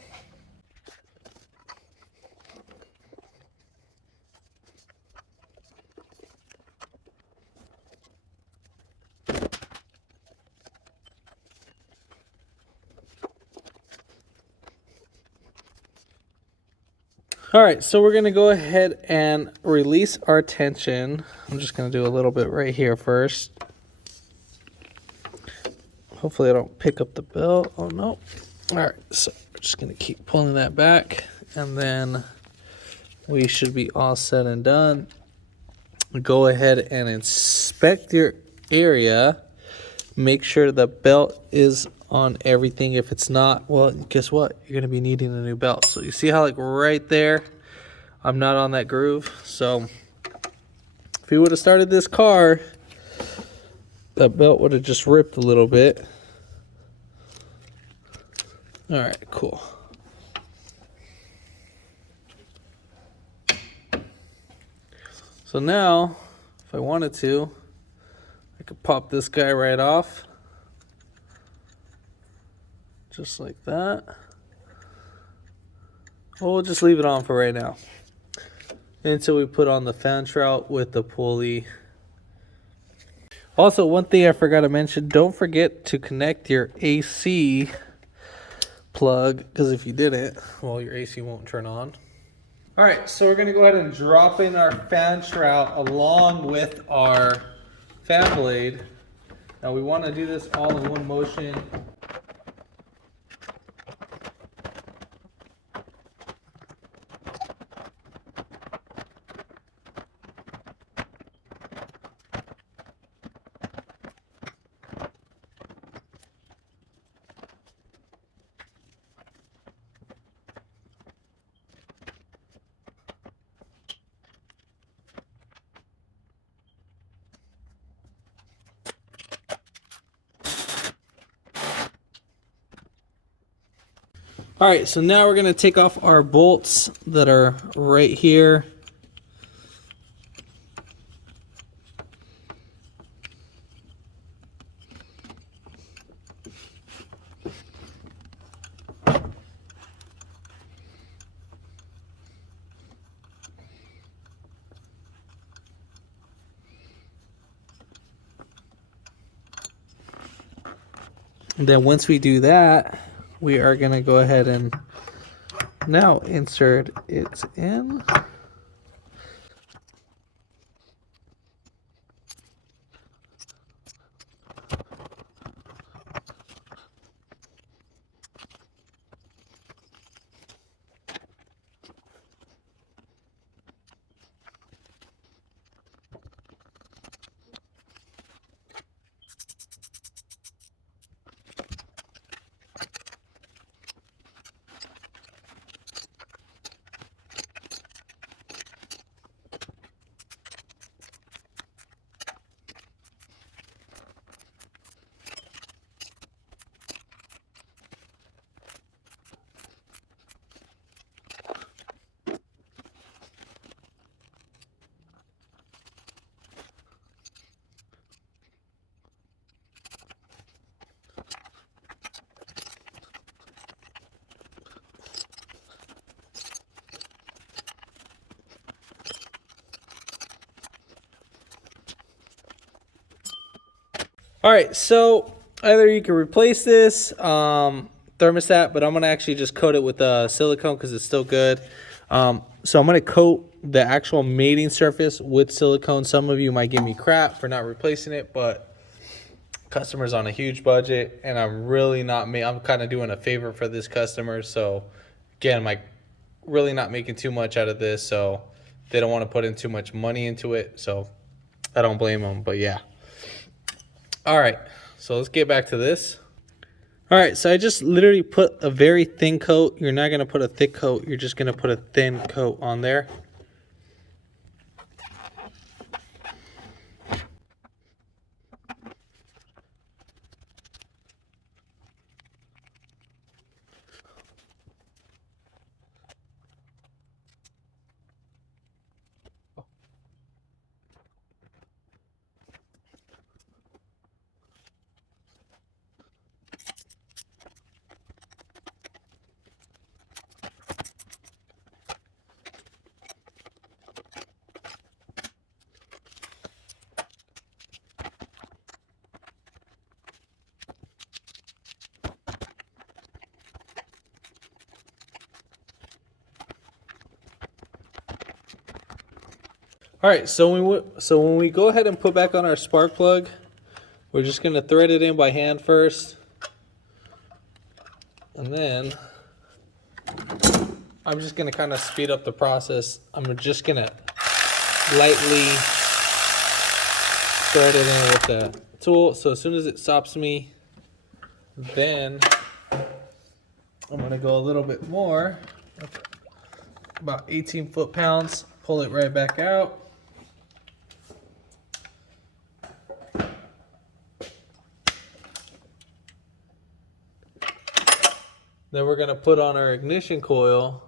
All right, so we're gonna go ahead and release our tension. I'm just gonna do a little bit right here first. Hopefully I don't pick up the belt. Oh no. All right, so we're just gonna keep pulling that back, and then we should be all said and done. Go ahead and inspect your area. Make sure the belt is on everything. If it's not, well, guess what? You're gonna be needing a new belt. So you see how like right there, I'm not on that groove. So if we would have started this car, that belt would have just ripped a little bit. All right, cool. So now, if I wanted to, I could pop this guy right off. Just like that. Well, we'll just leave it on for right now until we put on the fan shroud with the pulley. Also, one thing I forgot to mention, don't forget to connect your AC plug, because if you didn't, well, your AC won't turn on. All right, so we're gonna go ahead and drop in our fan shroud along with our fan blade. Now we wanna do this all in one motion. All right, so now we're gonna take off our bolts that are right here. And then once we do that, we are going to go ahead and now insert it in. All right, so either you can replace this thermostat, but I'm gonna actually just coat it with silicone because it's still good. So I'm gonna coat the actual mating surface with silicone. Some of you might give me crap for not replacing it, but customer's on a huge budget, and I'm really not. I'm kind of doing a favor for this customer. So again, I'm like really not making too much out of this, so they don't want to put in too much money into it. So I don't blame them, but yeah. All right, so let's get back to this. All right, so I just literally put a very thin coat. You're not gonna put a thick coat, you're just gonna put a thin coat on there. All right, so when we go ahead and put back on our spark plug, we're just gonna thread it in by hand first, and then I'm just gonna kind of speed up the process. I'm just gonna lightly thread it in with the tool. So as soon as it stops me, then I'm gonna go a little bit more, about 18 foot-pounds, pull it right back out. Then we're gonna put on our ignition coil.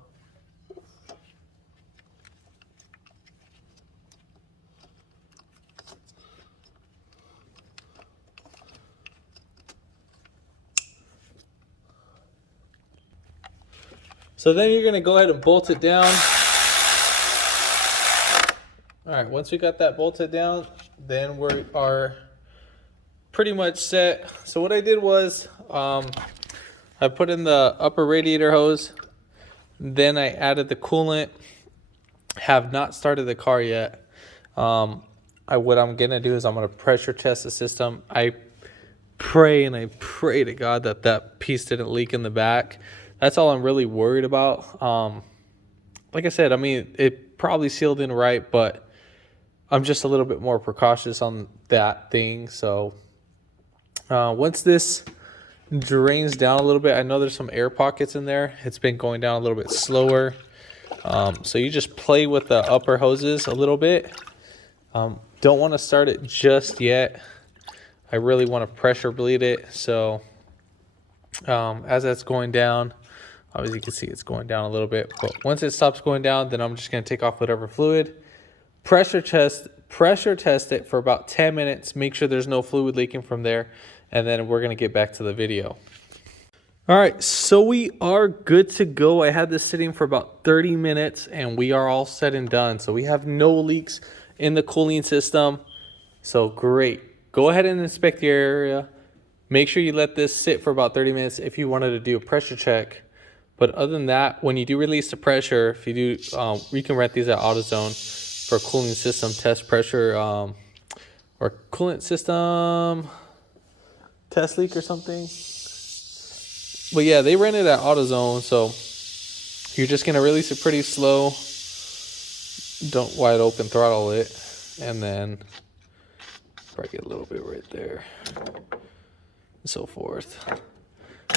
So then you're gonna go ahead and bolt it down. All right, once we got that bolted down, then we are pretty much set. So what I did was, I put in the upper radiator hose, then I added the coolant. Have not started the car yet. What I'm gonna do is I'm gonna pressure test the system. I pray to God that that piece didn't leak in the back. That's all I'm really worried about. Like I said, I mean, it probably sealed in right, but I'm just a little bit more precautious on that thing. So once this drains down a little bit, I know there's some air pockets in there. It's been going down a little bit slower. So you just play with the upper hoses a little bit. Don't want to start it just yet. I really want to pressure bleed it. So as that's going down, obviously you can see it's going down a little bit, but once it stops going down, then I'm just going to take off whatever fluid, pressure test it for about 10 minutes, make sure there's no fluid leaking from there, and then we're going to get back to the video. All right, so we are good to go. I had this sitting for about 30 minutes and we are all set and done. So we have no leaks in the cooling system. So great. Go ahead and inspect your area. Make sure you let this sit for about 30 minutes if you wanted to do a pressure check. But other than that, when you do release the pressure, if you do, you can rent these at AutoZone for cooling system test pressure or coolant system test leak or something. But yeah, they rent it at AutoZone, so you're just gonna release it pretty slow. Don't wide open throttle it, and then probably get a little bit right there, and so forth.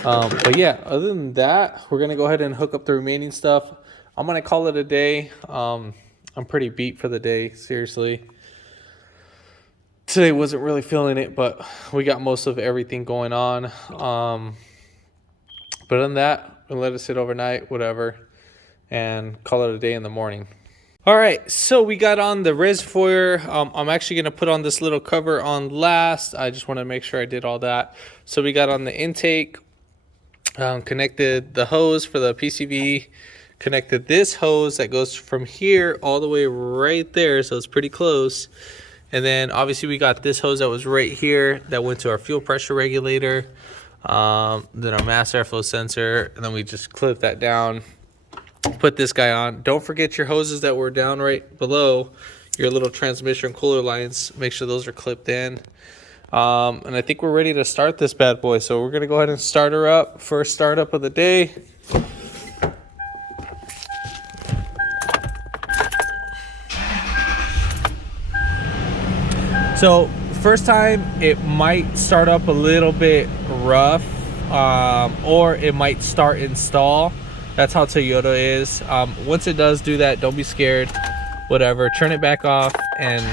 But yeah, other than that, we're gonna go ahead and hook up the remaining stuff. I'm gonna call it a day. I'm pretty beat for the day, seriously. Today wasn't really feeling it, but we got most of everything going on. But other than that, we'll let it sit overnight, whatever, and call it a day in the morning. All right, so we got on the reservoir. I'm actually gonna put on this little cover on last. I just wanna make sure I did all that. So we got on the intake, connected the hose for the PCV, connected this hose that goes from here all the way right there, so it's pretty close. And then obviously we got this hose that was right here that went to our fuel pressure regulator, then our mass airflow sensor, and then we just clip that down, put this guy on. Don't forget your hoses that were down right below your little transmission cooler lines. Make sure those are clipped in. And I think we're ready to start this bad boy. So we're gonna go ahead and start her up. First startup of the day. So first time it might start up a little bit rough, or it might start and stall. That's how Toyota is. Once it does do that, don't be scared. Whatever, turn it back off and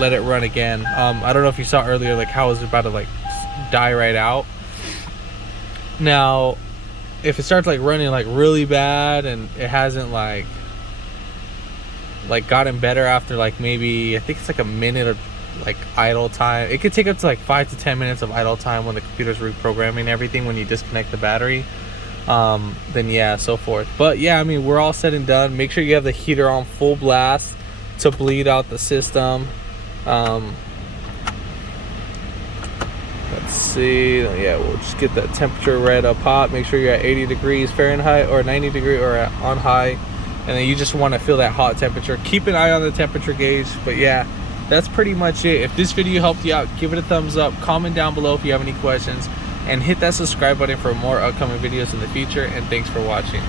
let it run again. I don't know if you saw earlier like how it was about to like die right out. Now if it starts like running like really bad and it hasn't like gotten better after like maybe, I think it's like a minute of like idle time, it could take up to like 5 to 10 minutes of idle time when the computer's reprogramming everything when you disconnect the battery. Then yeah, so forth. But yeah, I mean, we're all said and done. Make sure you have the heater on full blast to bleed out the system. Let's see, yeah, we'll just get that temperature right up hot. Make sure you're at 80 degrees Fahrenheit or 90 degree or on high, and then you just want to feel that hot temperature. Keep an eye on the temperature gauge. But yeah, that's pretty much it. If this video helped you out, give it a thumbs up, comment down below if you have any questions, and hit that subscribe button for more upcoming videos in the future. And thanks for watching.